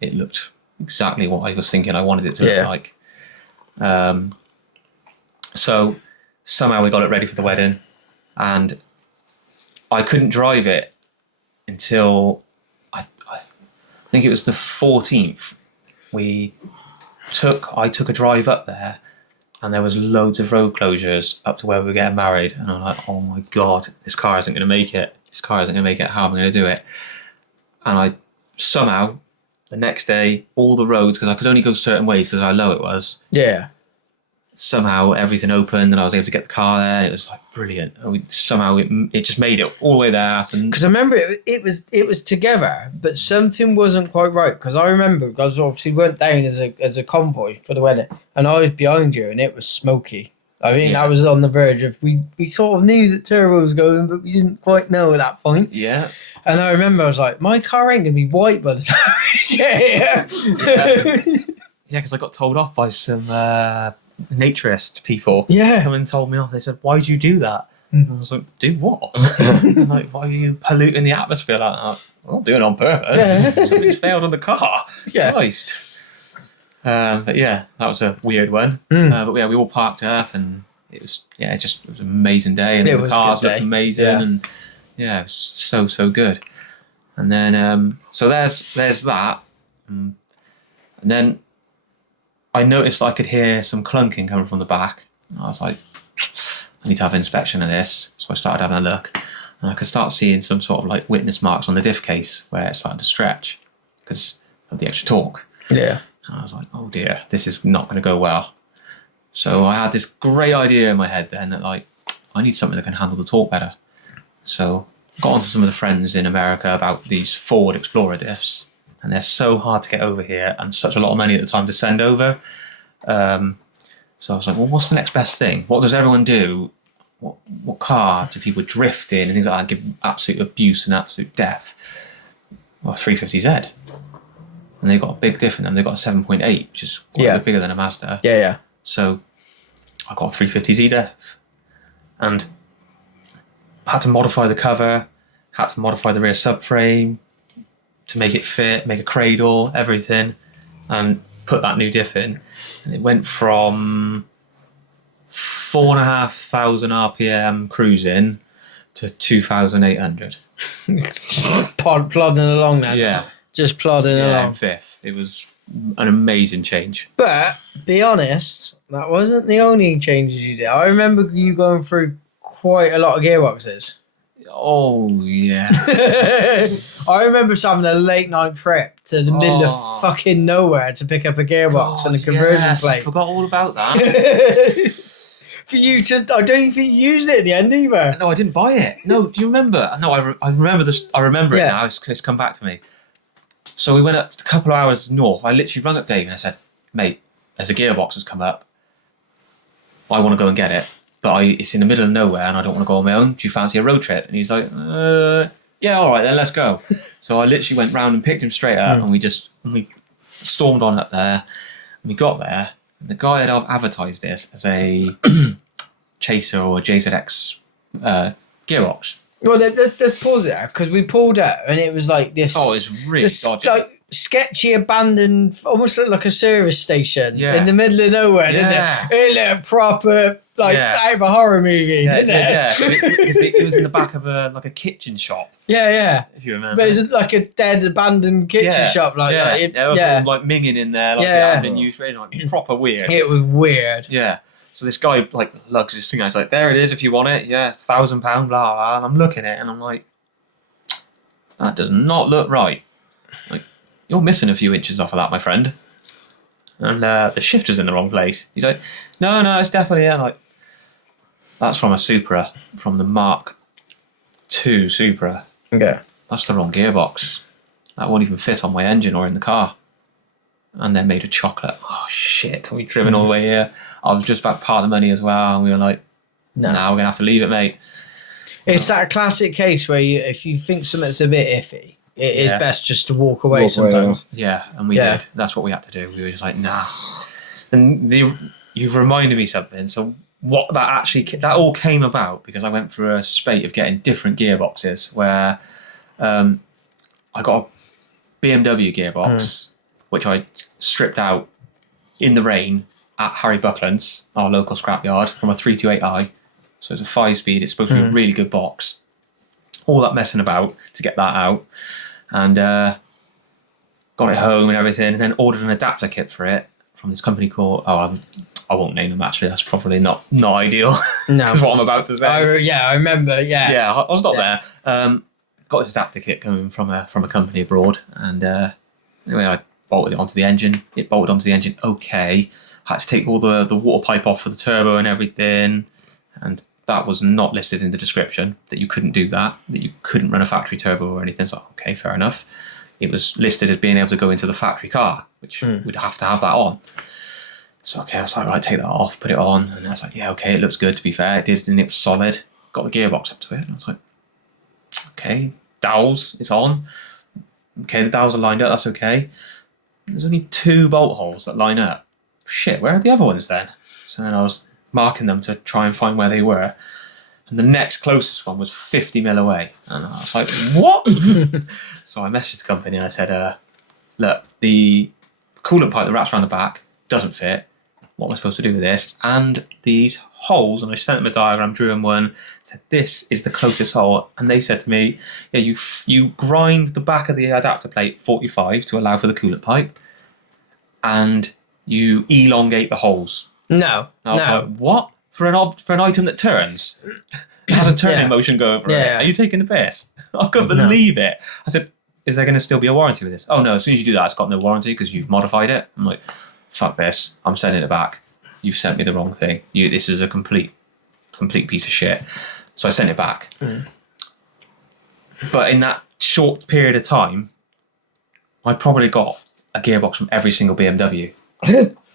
it looked exactly what I was thinking I wanted it to look like. So somehow we got it ready for the wedding, and I couldn't drive it until I think it was the 14th. I took a drive up there, and there was loads of road closures up to where we were getting married, and I'm like, oh my god, this car isn't going to make it. How am I going to do it? And I somehow, the next day, all the roads, because I could only go certain ways because of how low it was. Yeah. Somehow everything opened and I was able to get the car there, and it was like brilliant. Somehow it just made it all the way there. Because I remember it was together, but something wasn't quite right. Because I remember, because obviously we went down as a convoy for the wedding, and I was behind you, and it was smoky. I mean, that was on the verge of we sort of knew that turbo was going, but we didn't quite know at that point. Yeah. And I remember I was like, my car ain't gonna be white by the time we get here. Yeah, because I got told off by some naturist people. Yeah. Come and told me off. They said, why'd you do that? And I was like, do what? Like, why are you polluting the atmosphere like that? I'm not doing it on purpose. Something's failed on the car. Yeah. Christ. But yeah, that was a weird one. But yeah, we all parked up, and it was it was an amazing day, and the cars looked amazing, and it was so good. And then so there's that, and then I noticed I could hear some clunking coming from the back, and I was like, I need to have an inspection of this. So I started having a look, and I could start seeing some sort of like witness marks on the diff case where it started to stretch because of the extra torque. Yeah. And I was like, oh dear, this is not going to go well. So I had this great idea in my head then that like, I need something that can handle the torque better. So I got onto some of the friends in America about these Ford Explorer diffs, and they're so hard to get over here and such a lot of money at the time to send over. So I was like, well, what's the next best thing? What does everyone do? What car do people drift in and things like that, give absolute abuse and absolute death? Well, 350Z. And they've got a big diff in them. They've got a 7.8, which is quite a bit bigger than a Mazda. Yeah, yeah. So I got a 350Z diff. And had to modify the cover, had to modify the rear subframe to make it fit, make a cradle, everything, and put that new diff in. And it went from 4,500 RPM cruising to 2,800. Plodding along now. Yeah. Just plodding along. Fifth. It was an amazing change. But, be honest, that wasn't the only changes you did. I remember you going through quite a lot of gearboxes. Oh, yeah. I remember us having a late night trip to the middle of fucking nowhere to pick up a gearbox and a conversion plate. I forgot all about that. For you to, I don't think you used it in the end either. No, I didn't buy it. No, do you remember? No, I remember this. I remember it now. It's come back to me. So we went up a couple of hours north. I literally rung up Dave and I said, mate, there's a gearbox that's come up. I want to go and get it. But it's in the middle of nowhere and I don't want to go on my own. Do you fancy a road trip? And he's like, yeah, all right, then let's go. So I literally went round and picked him straight up and we stormed on up there. And we got there and the guy had advertised this as a Chaser or JZX gearbox. Well, let's pause it because we pulled out and it was like this. Oh, it's really dodgy. Like sketchy, abandoned, almost looked like a service station in the middle of nowhere, didn't it? It looked proper, out of a horror movie, didn't it? Yeah, it was in the back of a kitchen shop. Yeah. If you remember. But it's like a dead, abandoned kitchen shop. There was all, minging in there, it hadn't been used for anything, proper weird. It was weird. Yeah. So this guy lugs this thing. I was like, "There it is, if you want it. Yeah, £1,000, blah blah." And I'm looking at it, and I'm like, "That does not look right. Like, you're missing a few inches off of that, my friend." And the shifter's in the wrong place. He's like, "No, it's definitely there." Like, that's from a Supra, from the Mark II Supra. Okay, that's the wrong gearbox. that won't even fit on my engine or in the car. And they're made of chocolate. Oh shit! We've driven all the way here. I was just about to part the money as well, and we were like, "No, we're gonna have to leave it, mate." It's that classic case where if you think something's a bit iffy, it is best just to walk away sometimes. Yeah, and we did. That's what we had to do. We were just like, nah. And you've reminded me something. So what that all came about because I went through a spate of getting different gearboxes where I got a BMW gearbox, which I stripped out in the rain at Harry Buckland's, our local scrapyard, from a 328i. So it's a 5-speed. It's supposed to be a really good box. All that messing about to get that out. And got it home and everything. And then ordered an adapter kit for it from this company called... I won't name them, actually. That's probably not ideal. No. That's what I'm about to say. I remember, yeah. Yeah, I was not there. Got this adapter kit coming from a company abroad. And anyway, I bolted it onto the engine. It bolted onto the engine okay. Had to take all the water pipe off for the turbo and everything. And that was not listed in the description, that you couldn't do that you couldn't run a factory turbo or anything. So, okay, fair enough. It was listed as being able to go into the factory car, which would have to have that on. So, okay, I was like, right, take that off, put it on. And I was like, yeah, okay, it looks good, to be fair. It did, and it was solid. Got the gearbox up to it. And I was like, okay, dowels, it's on. Okay, the dowels are lined up, that's okay. There's only 2 bolt holes that line up. Shit, where are the other ones then? So then I was marking them to try and find where they were. And the next closest one was 50 mil away. And I was like, what? So I messaged the company and I said, look, the coolant pipe that wraps around the back doesn't fit. What am I supposed to do with this? And these holes, and I sent them a diagram, drew them one, said, this is the closest hole. And they said to me, yeah, you grind the back of the adapter plate 45 to allow for the coolant pipe. And you elongate the holes. No. Like, what? For an item that turns? It has a turning motion go over it. Are you taking the piss? I couldn't believe it. I said, is there going to still be a warranty with this? Oh no, as soon as you do that, it's got no warranty because you've modified it. I'm like, fuck this. I'm sending it back. You've sent me the wrong thing. This is a complete piece of shit. So I sent it back. But in that short period of time, I probably got a gearbox from every single BMW.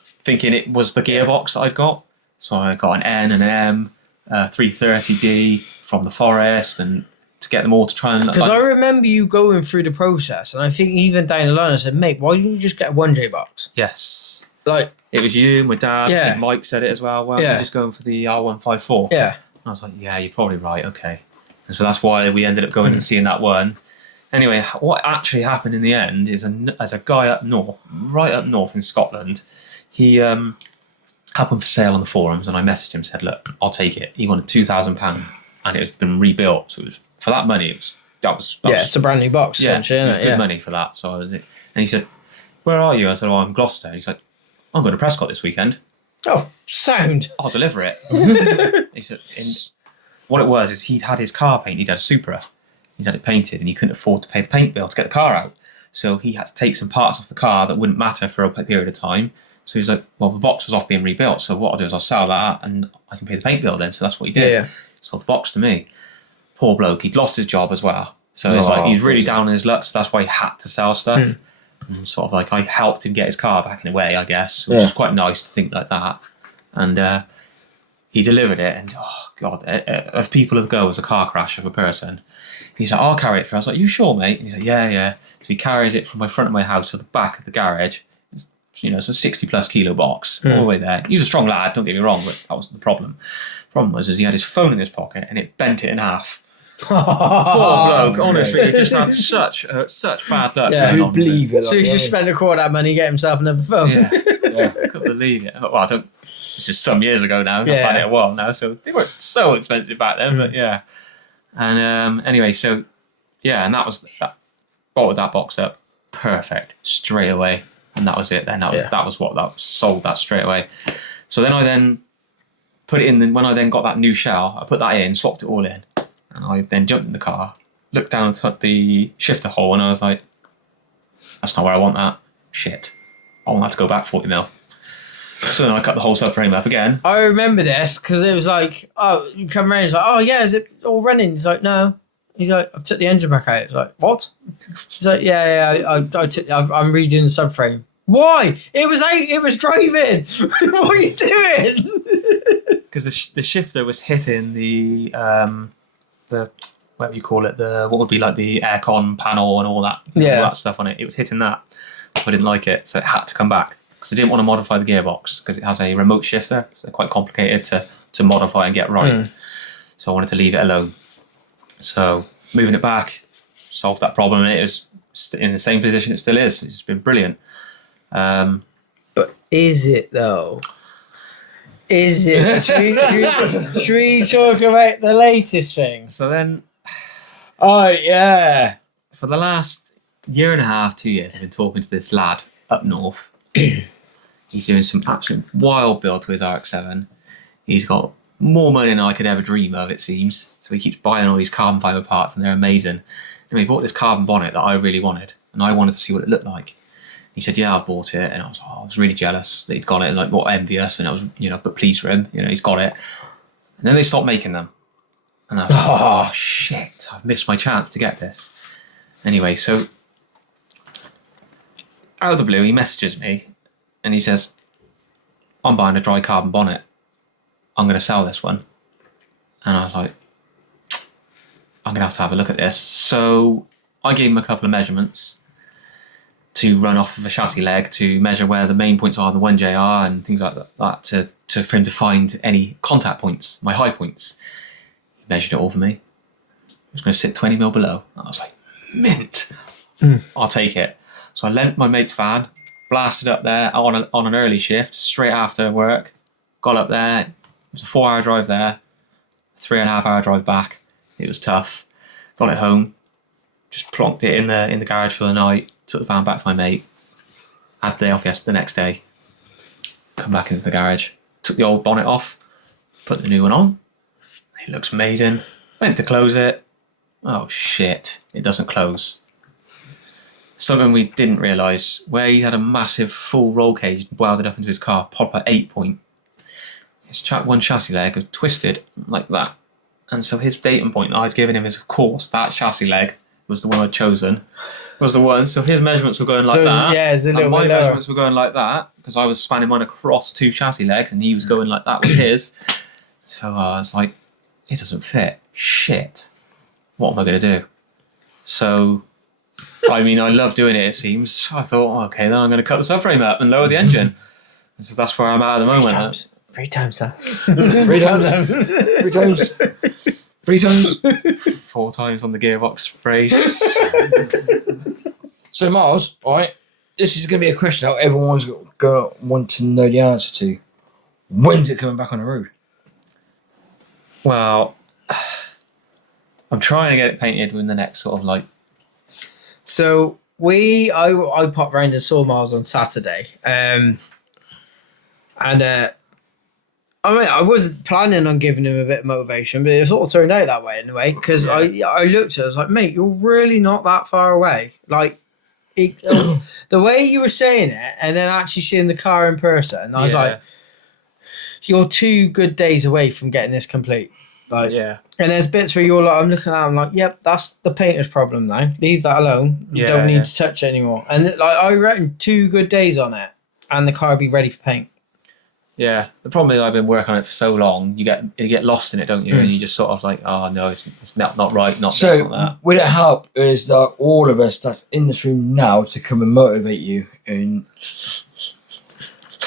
Thinking it was the gearbox I'd got. So I got an N and an M, 330D from the Forest, and to get them all to try and... Because I remember you going through the process, and I think even down the line I said, mate, why didn't you just get a 1J box? Yes. Like... It was you, my dad, and Mike said it as well. Well, we're just going for the R154. Yeah. And I was like, yeah, you're probably right, okay. And so that's why we ended up going and seeing that one. Anyway, what actually happened in the end is as a guy up north, right up north in Scotland, he happened for sale on the forums, and I messaged him and said, look, I'll take it. He wanted £2,000 and it had been rebuilt. So it was, for that money, that was it's a brand new box. Yeah, it was good money for that. So and he said, where are you? I said, I'm Gloucester. He said, I'm going to Prescott this weekend. Oh, sound. I'll deliver it. He said, what it was is he'd had his car painted. He'd had a Supra. He'd had it painted and he couldn't afford to pay the paint bill to get the car out. So he had to take some parts off the car that wouldn't matter for a period of time. So he was like, well, the box was off being rebuilt. So what I'll do is I'll sell that and I can pay the paint bill then. So that's what he did. Yeah. Sold the box to me. Poor bloke. He'd lost his job as well. So it's like he's really down on his luck. So that's why he had to sell stuff. And sort of like I helped him get his car back in a way, I guess, which is quite nice to think like that. And he delivered it. And oh, God, if people would go as a car crash of a person, he's like, I'll carry it for you. I was like, you sure, mate? And he's like, yeah. So he carries it from my front of my house to the back of the garage. It's a 60+ kilo box all the way there. He's a strong lad, don't get me wrong, but that wasn't the problem. The problem was he had his phone in his pocket and it bent it in half. Poor bloke, honestly, he just had such bad luck. Yeah. You believe it. So he's just spent a quarter of that money, get himself another phone. Yeah. I couldn't believe it. Well, I don't. It's just some years ago now. I've had it a while now, so they weren't so expensive back then. But yeah. And anyway, so yeah, and that was that. Bolted that box up, perfect, straight away, and that was it. Then that was sold that straight away. So then I put it in. When I then got that new shell, I put that in, swapped it all in. And I then jumped in the car, looked down at the shifter hole, and I was like, that's not where I want that. Shit. I want that to go back 40 mil. So then I cut the whole subframe up again. I remember this because it was like, oh, you come around, it's like, oh yeah, is it all running? It's like, no. He's like, I've took the engine back out. It's like, what? He's like, yeah, I'm redoing the subframe. Why? It was out. It was driving. What are you doing? Because the shifter was hitting the whatever you call it, the what would be like the aircon panel and all that stuff on it. It was hitting that. I didn't like it, so it had to come back. Because I didn't want to modify the gearbox because it has a remote shifter, so they're quite complicated to modify and get right. So I wanted to leave it alone. So moving it back solved that problem, and it was in the same position it still is. It's been brilliant. But is it though? Is it? Should we talk about the latest thing? So then, Oh yeah. for the last year and a half, 2 years, I've been talking to this lad up north. He's doing some absolute wild build to his RX-7. He's got more money than I could ever dream of, it seems. So he keeps buying all these carbon fibre parts, and they're amazing. And he bought this carbon bonnet that I really wanted, and I wanted to see what it looked like. He said, "Yeah, I bought it," and I was really jealous that he'd got it, and like, what envious, and I was, but pleased for him, he's got it. And then they stopped making them, and I was like, "Oh shit, I've missed my chance to get this." Anyway, so out of the blue, he messages me, and he says, "I'm buying a dry carbon bonnet. I'm going to sell this one." And I was like, I'm going to have a look at this. So I gave him a couple of measurements to run off of a chassis leg to measure where the main points are, the 1JR and things like that, for him to find any contact points, my high points. He measured it all for me. It was going to sit 20 mil below. I was like, mint. I'll take it. So I lent my mate's van, blasted up there on an early shift, straight after work, got up there. It was a 4-hour drive there, 3.5-hour drive back. It was tough. Got it home, just plonked it in the garage for the night, took the van back to my mate, had the day off the next day, come back into the garage, took the old bonnet off, put the new one on. It looks amazing. Went to close it. Oh shit, it doesn't close. Something we didn't realise, where he had a massive full roll cage welded up into his car, proper 8-point. His one chassis leg was twisted like that. And so his datum point that I'd given him is, of course, that chassis leg was the one I'd chosen. Was the one. So his measurements were going like that. Yeah, it's a little and my bit lower. measurements were going like that because I was spanning mine across 2 chassis legs and he was going like that with his. So I was like, it doesn't fit. Shit. What am I going to do? So, I mean, I love doing it seems. So I thought, okay, then I'm going to cut the subframe up and lower the engine. And so that's where I'm at the moment. 3 times that. 3 times. 3 times. 3 times. 4 times on the gearbox brace. So Miles, all right, this is going to be a question that everyone's going to want to know the answer to. When's it coming back on the road? Well, I'm trying to get it painted within the next sort of like. So I popped round and saw Miles on Saturday, and I mean, I was planning on giving him a bit of motivation, but it sort of turned out that way in a way. Because I looked at it, I was like, mate, you're really not that far away. Like, the way you were saying it, and then actually seeing the car in person, I was like, you're 2 good days away from getting this complete. Like, yeah. And there's bits where you're like, I'm looking at it, I'm like, yep, that's the painter's problem now. Leave that alone. You don't need to touch it anymore. And like, I reckon 2 good days on it, and the car will be ready for paint. Yeah, the problem is I've been working on it for so long. You get lost in it, don't you? And you just sort of like, oh no, it's not right, not so this, not that. Would it help is that all of us that's in this room now to come and motivate you and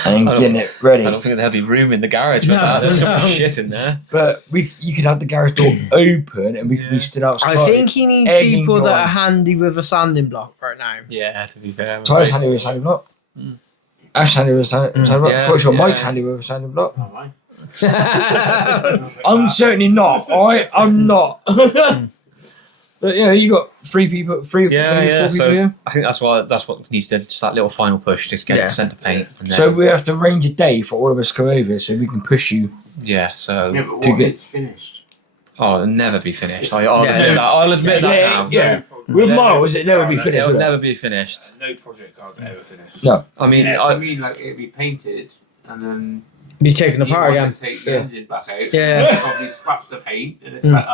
getting it ready? I don't think there'll be room in the garage for that. There's so much shit in there. But you could have the garage door open and we could be stood outside. I think he needs people that are handy with a sanding block right now. Yeah, to be fair. Tyler's handy with a sanding block. Ash handy with a sanding block. Yeah, Pretty sure Mike's handy with a sanding block. Oh, right. I'm certainly not. I'm not. But yeah, you got 3 people, 4 people So here. I think that's what needs to just that little final push, just get the centre paint. And then, So we have to arrange a day for all of us to come over so we can push you. so Yeah, but To what get- is finished? it'll never be finished. I'll admit that now. Yeah. With Miles, it never be finished. It'll will it? never be finished. No project car's ever finished. No. I mean, I mean, like it'd be painted and then Be taken you apart want again. to take the engine back out. Yeah. Probably scratch the paint and it's like,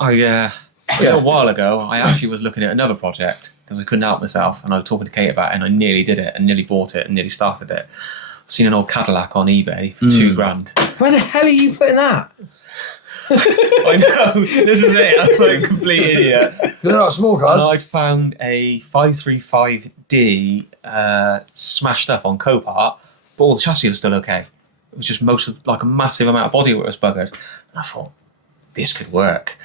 I A little while ago, I actually was looking at another project because I couldn't help myself, and I was talking to Kate about it, and I nearly did it, and nearly bought it, and nearly started it. I've seen an old Cadillac on eBay for $2,000. Where the hell are you putting that? I know, this is it. I'm like a complete idiot. They're not small And cars. I'd found a 535D smashed up on Copart, but all the chassis was still okay. It was just like a massive amount of bodywork was buggered. And I thought, this could work.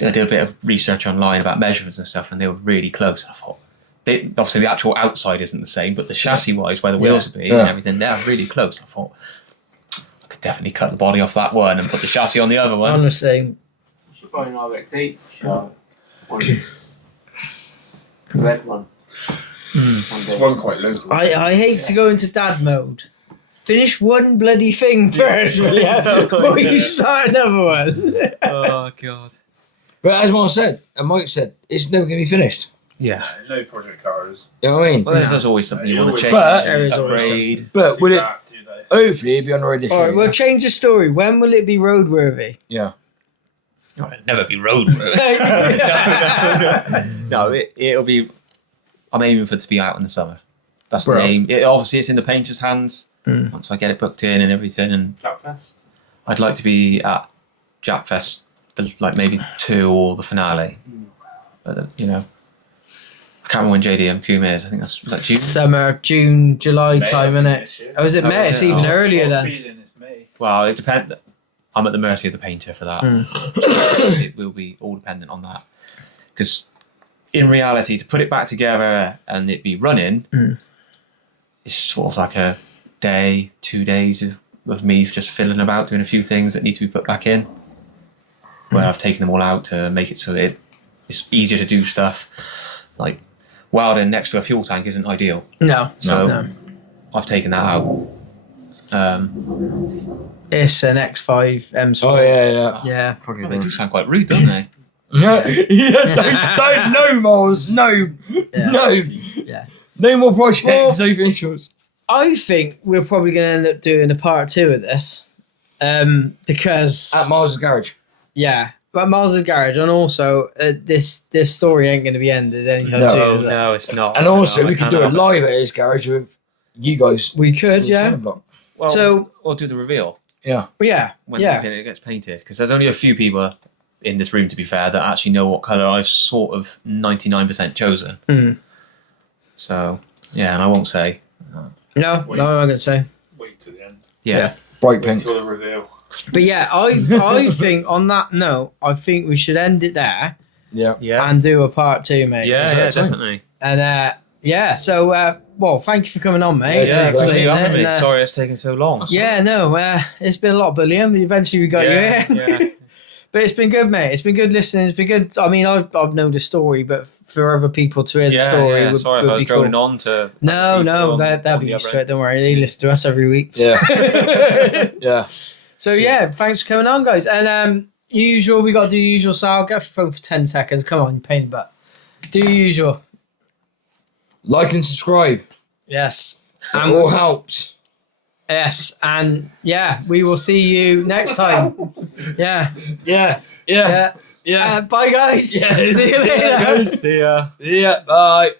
I did a bit of research online about measurements and stuff, and they were really close. And I thought, obviously the actual outside isn't the same, but the chassis-wise, where the wheels would be and everything, they're really close. I thought, I could definitely cut the body off that one and put the chassis on the other one. Honestly, You should buy an RX-8 show. One of this red one. It's one quite local. I hate to go into dad mode. Finish one bloody thing first, will you? Before you start another one. Oh, God. But as Mike said, it's never going to be finished. Yeah. No project cars. You know what I mean? Well, there's always something you want to change, But- There is always upgrade. But will it? Do they? Hopefully, it'll be on the road this Alright, year. we'll change the story. When will it be roadworthy? Yeah. Oh, it'll never be roadworthy. No, it'll be. I'm aiming for it to be out in the summer. That's Bro. the aim. Obviously, it's in the painter's hands once I get it booked in and everything. And Blackfest. I'd like to be at Japfest, like maybe 2 or the finale. But I can't remember when JDM Coom is. I think was that June. Summer, June, July May, time, I think, innit? this year. Oh, is it Oh, May? is It's it? even Oh. earlier then. Feeling it's May. Well, it depends. I'm at the mercy of the painter for that. It will be all dependent on that. Because in reality, to put it back together and it be running, it's sort of like a day, 2 days of me just fiddling about, doing a few things that need to be put back in. Where I've taken them all out to make it so it's easier to do stuff. Like welding next to a fuel tank isn't ideal. No. So No. I've taken that out. It's an X5 M Oh Sport. yeah. Yeah. Well, they do sound quite rude, don't they? Yeah. Don't no Miles. No. Yeah. No. Yeah. No more projects. Well- Save insurance. I think we're probably going to end up doing a part 2 of this. Because, At Miles' garage. yeah. But Miles' garage, and also this story ain't going to be ended anytime No. soon, is it? No, it's not. And also, No, I we could can't do a have it. live at his garage with you guys. We could, with the yeah. sunblock. Well, So- we'll do the reveal Yeah. Yeah. when Yeah. it gets painted, because there's only a few people in this room, to be fair, that actually know what colour I've sort of 99% chosen. Mm. So yeah, and I won't say. No, I'm not going to say. Wait till the end. Yeah, Bright Wait pink. till the reveal. But yeah, I think on that note, I think we should end it there Yeah. yeah, and do a part 2, mate. yeah, Is that so? definitely. And yeah, so well, thank you for coming on, mate. Yeah, thanks for thanks for Explaining having it, me. and, Sorry it's taken so long. yeah, no, it's been a lot of bullying, but eventually we got you yeah, in. yeah. But it's been good, mate. It's been good listening. It's been good. I mean, I've known the story, but for other people to hear the Yeah, story yeah. would, Sorry if would I was be cool. droning on to. No, other no, people they'll on be the used other to it. Don't worry. They listen to us every week. Yeah. Yeah. So yeah, thanks for coming on, guys. And usual, we got to do the usual. So I'll get off your phone for 10 seconds. Come on, you pain in the butt. Do your usual. Like and subscribe. Yes. It all helps. Yes, and yeah, we will see you next time. Yeah, Yeah. Yeah. yeah. Yeah. Bye, guys. Yeah. See you later. See ya. See ya. Bye.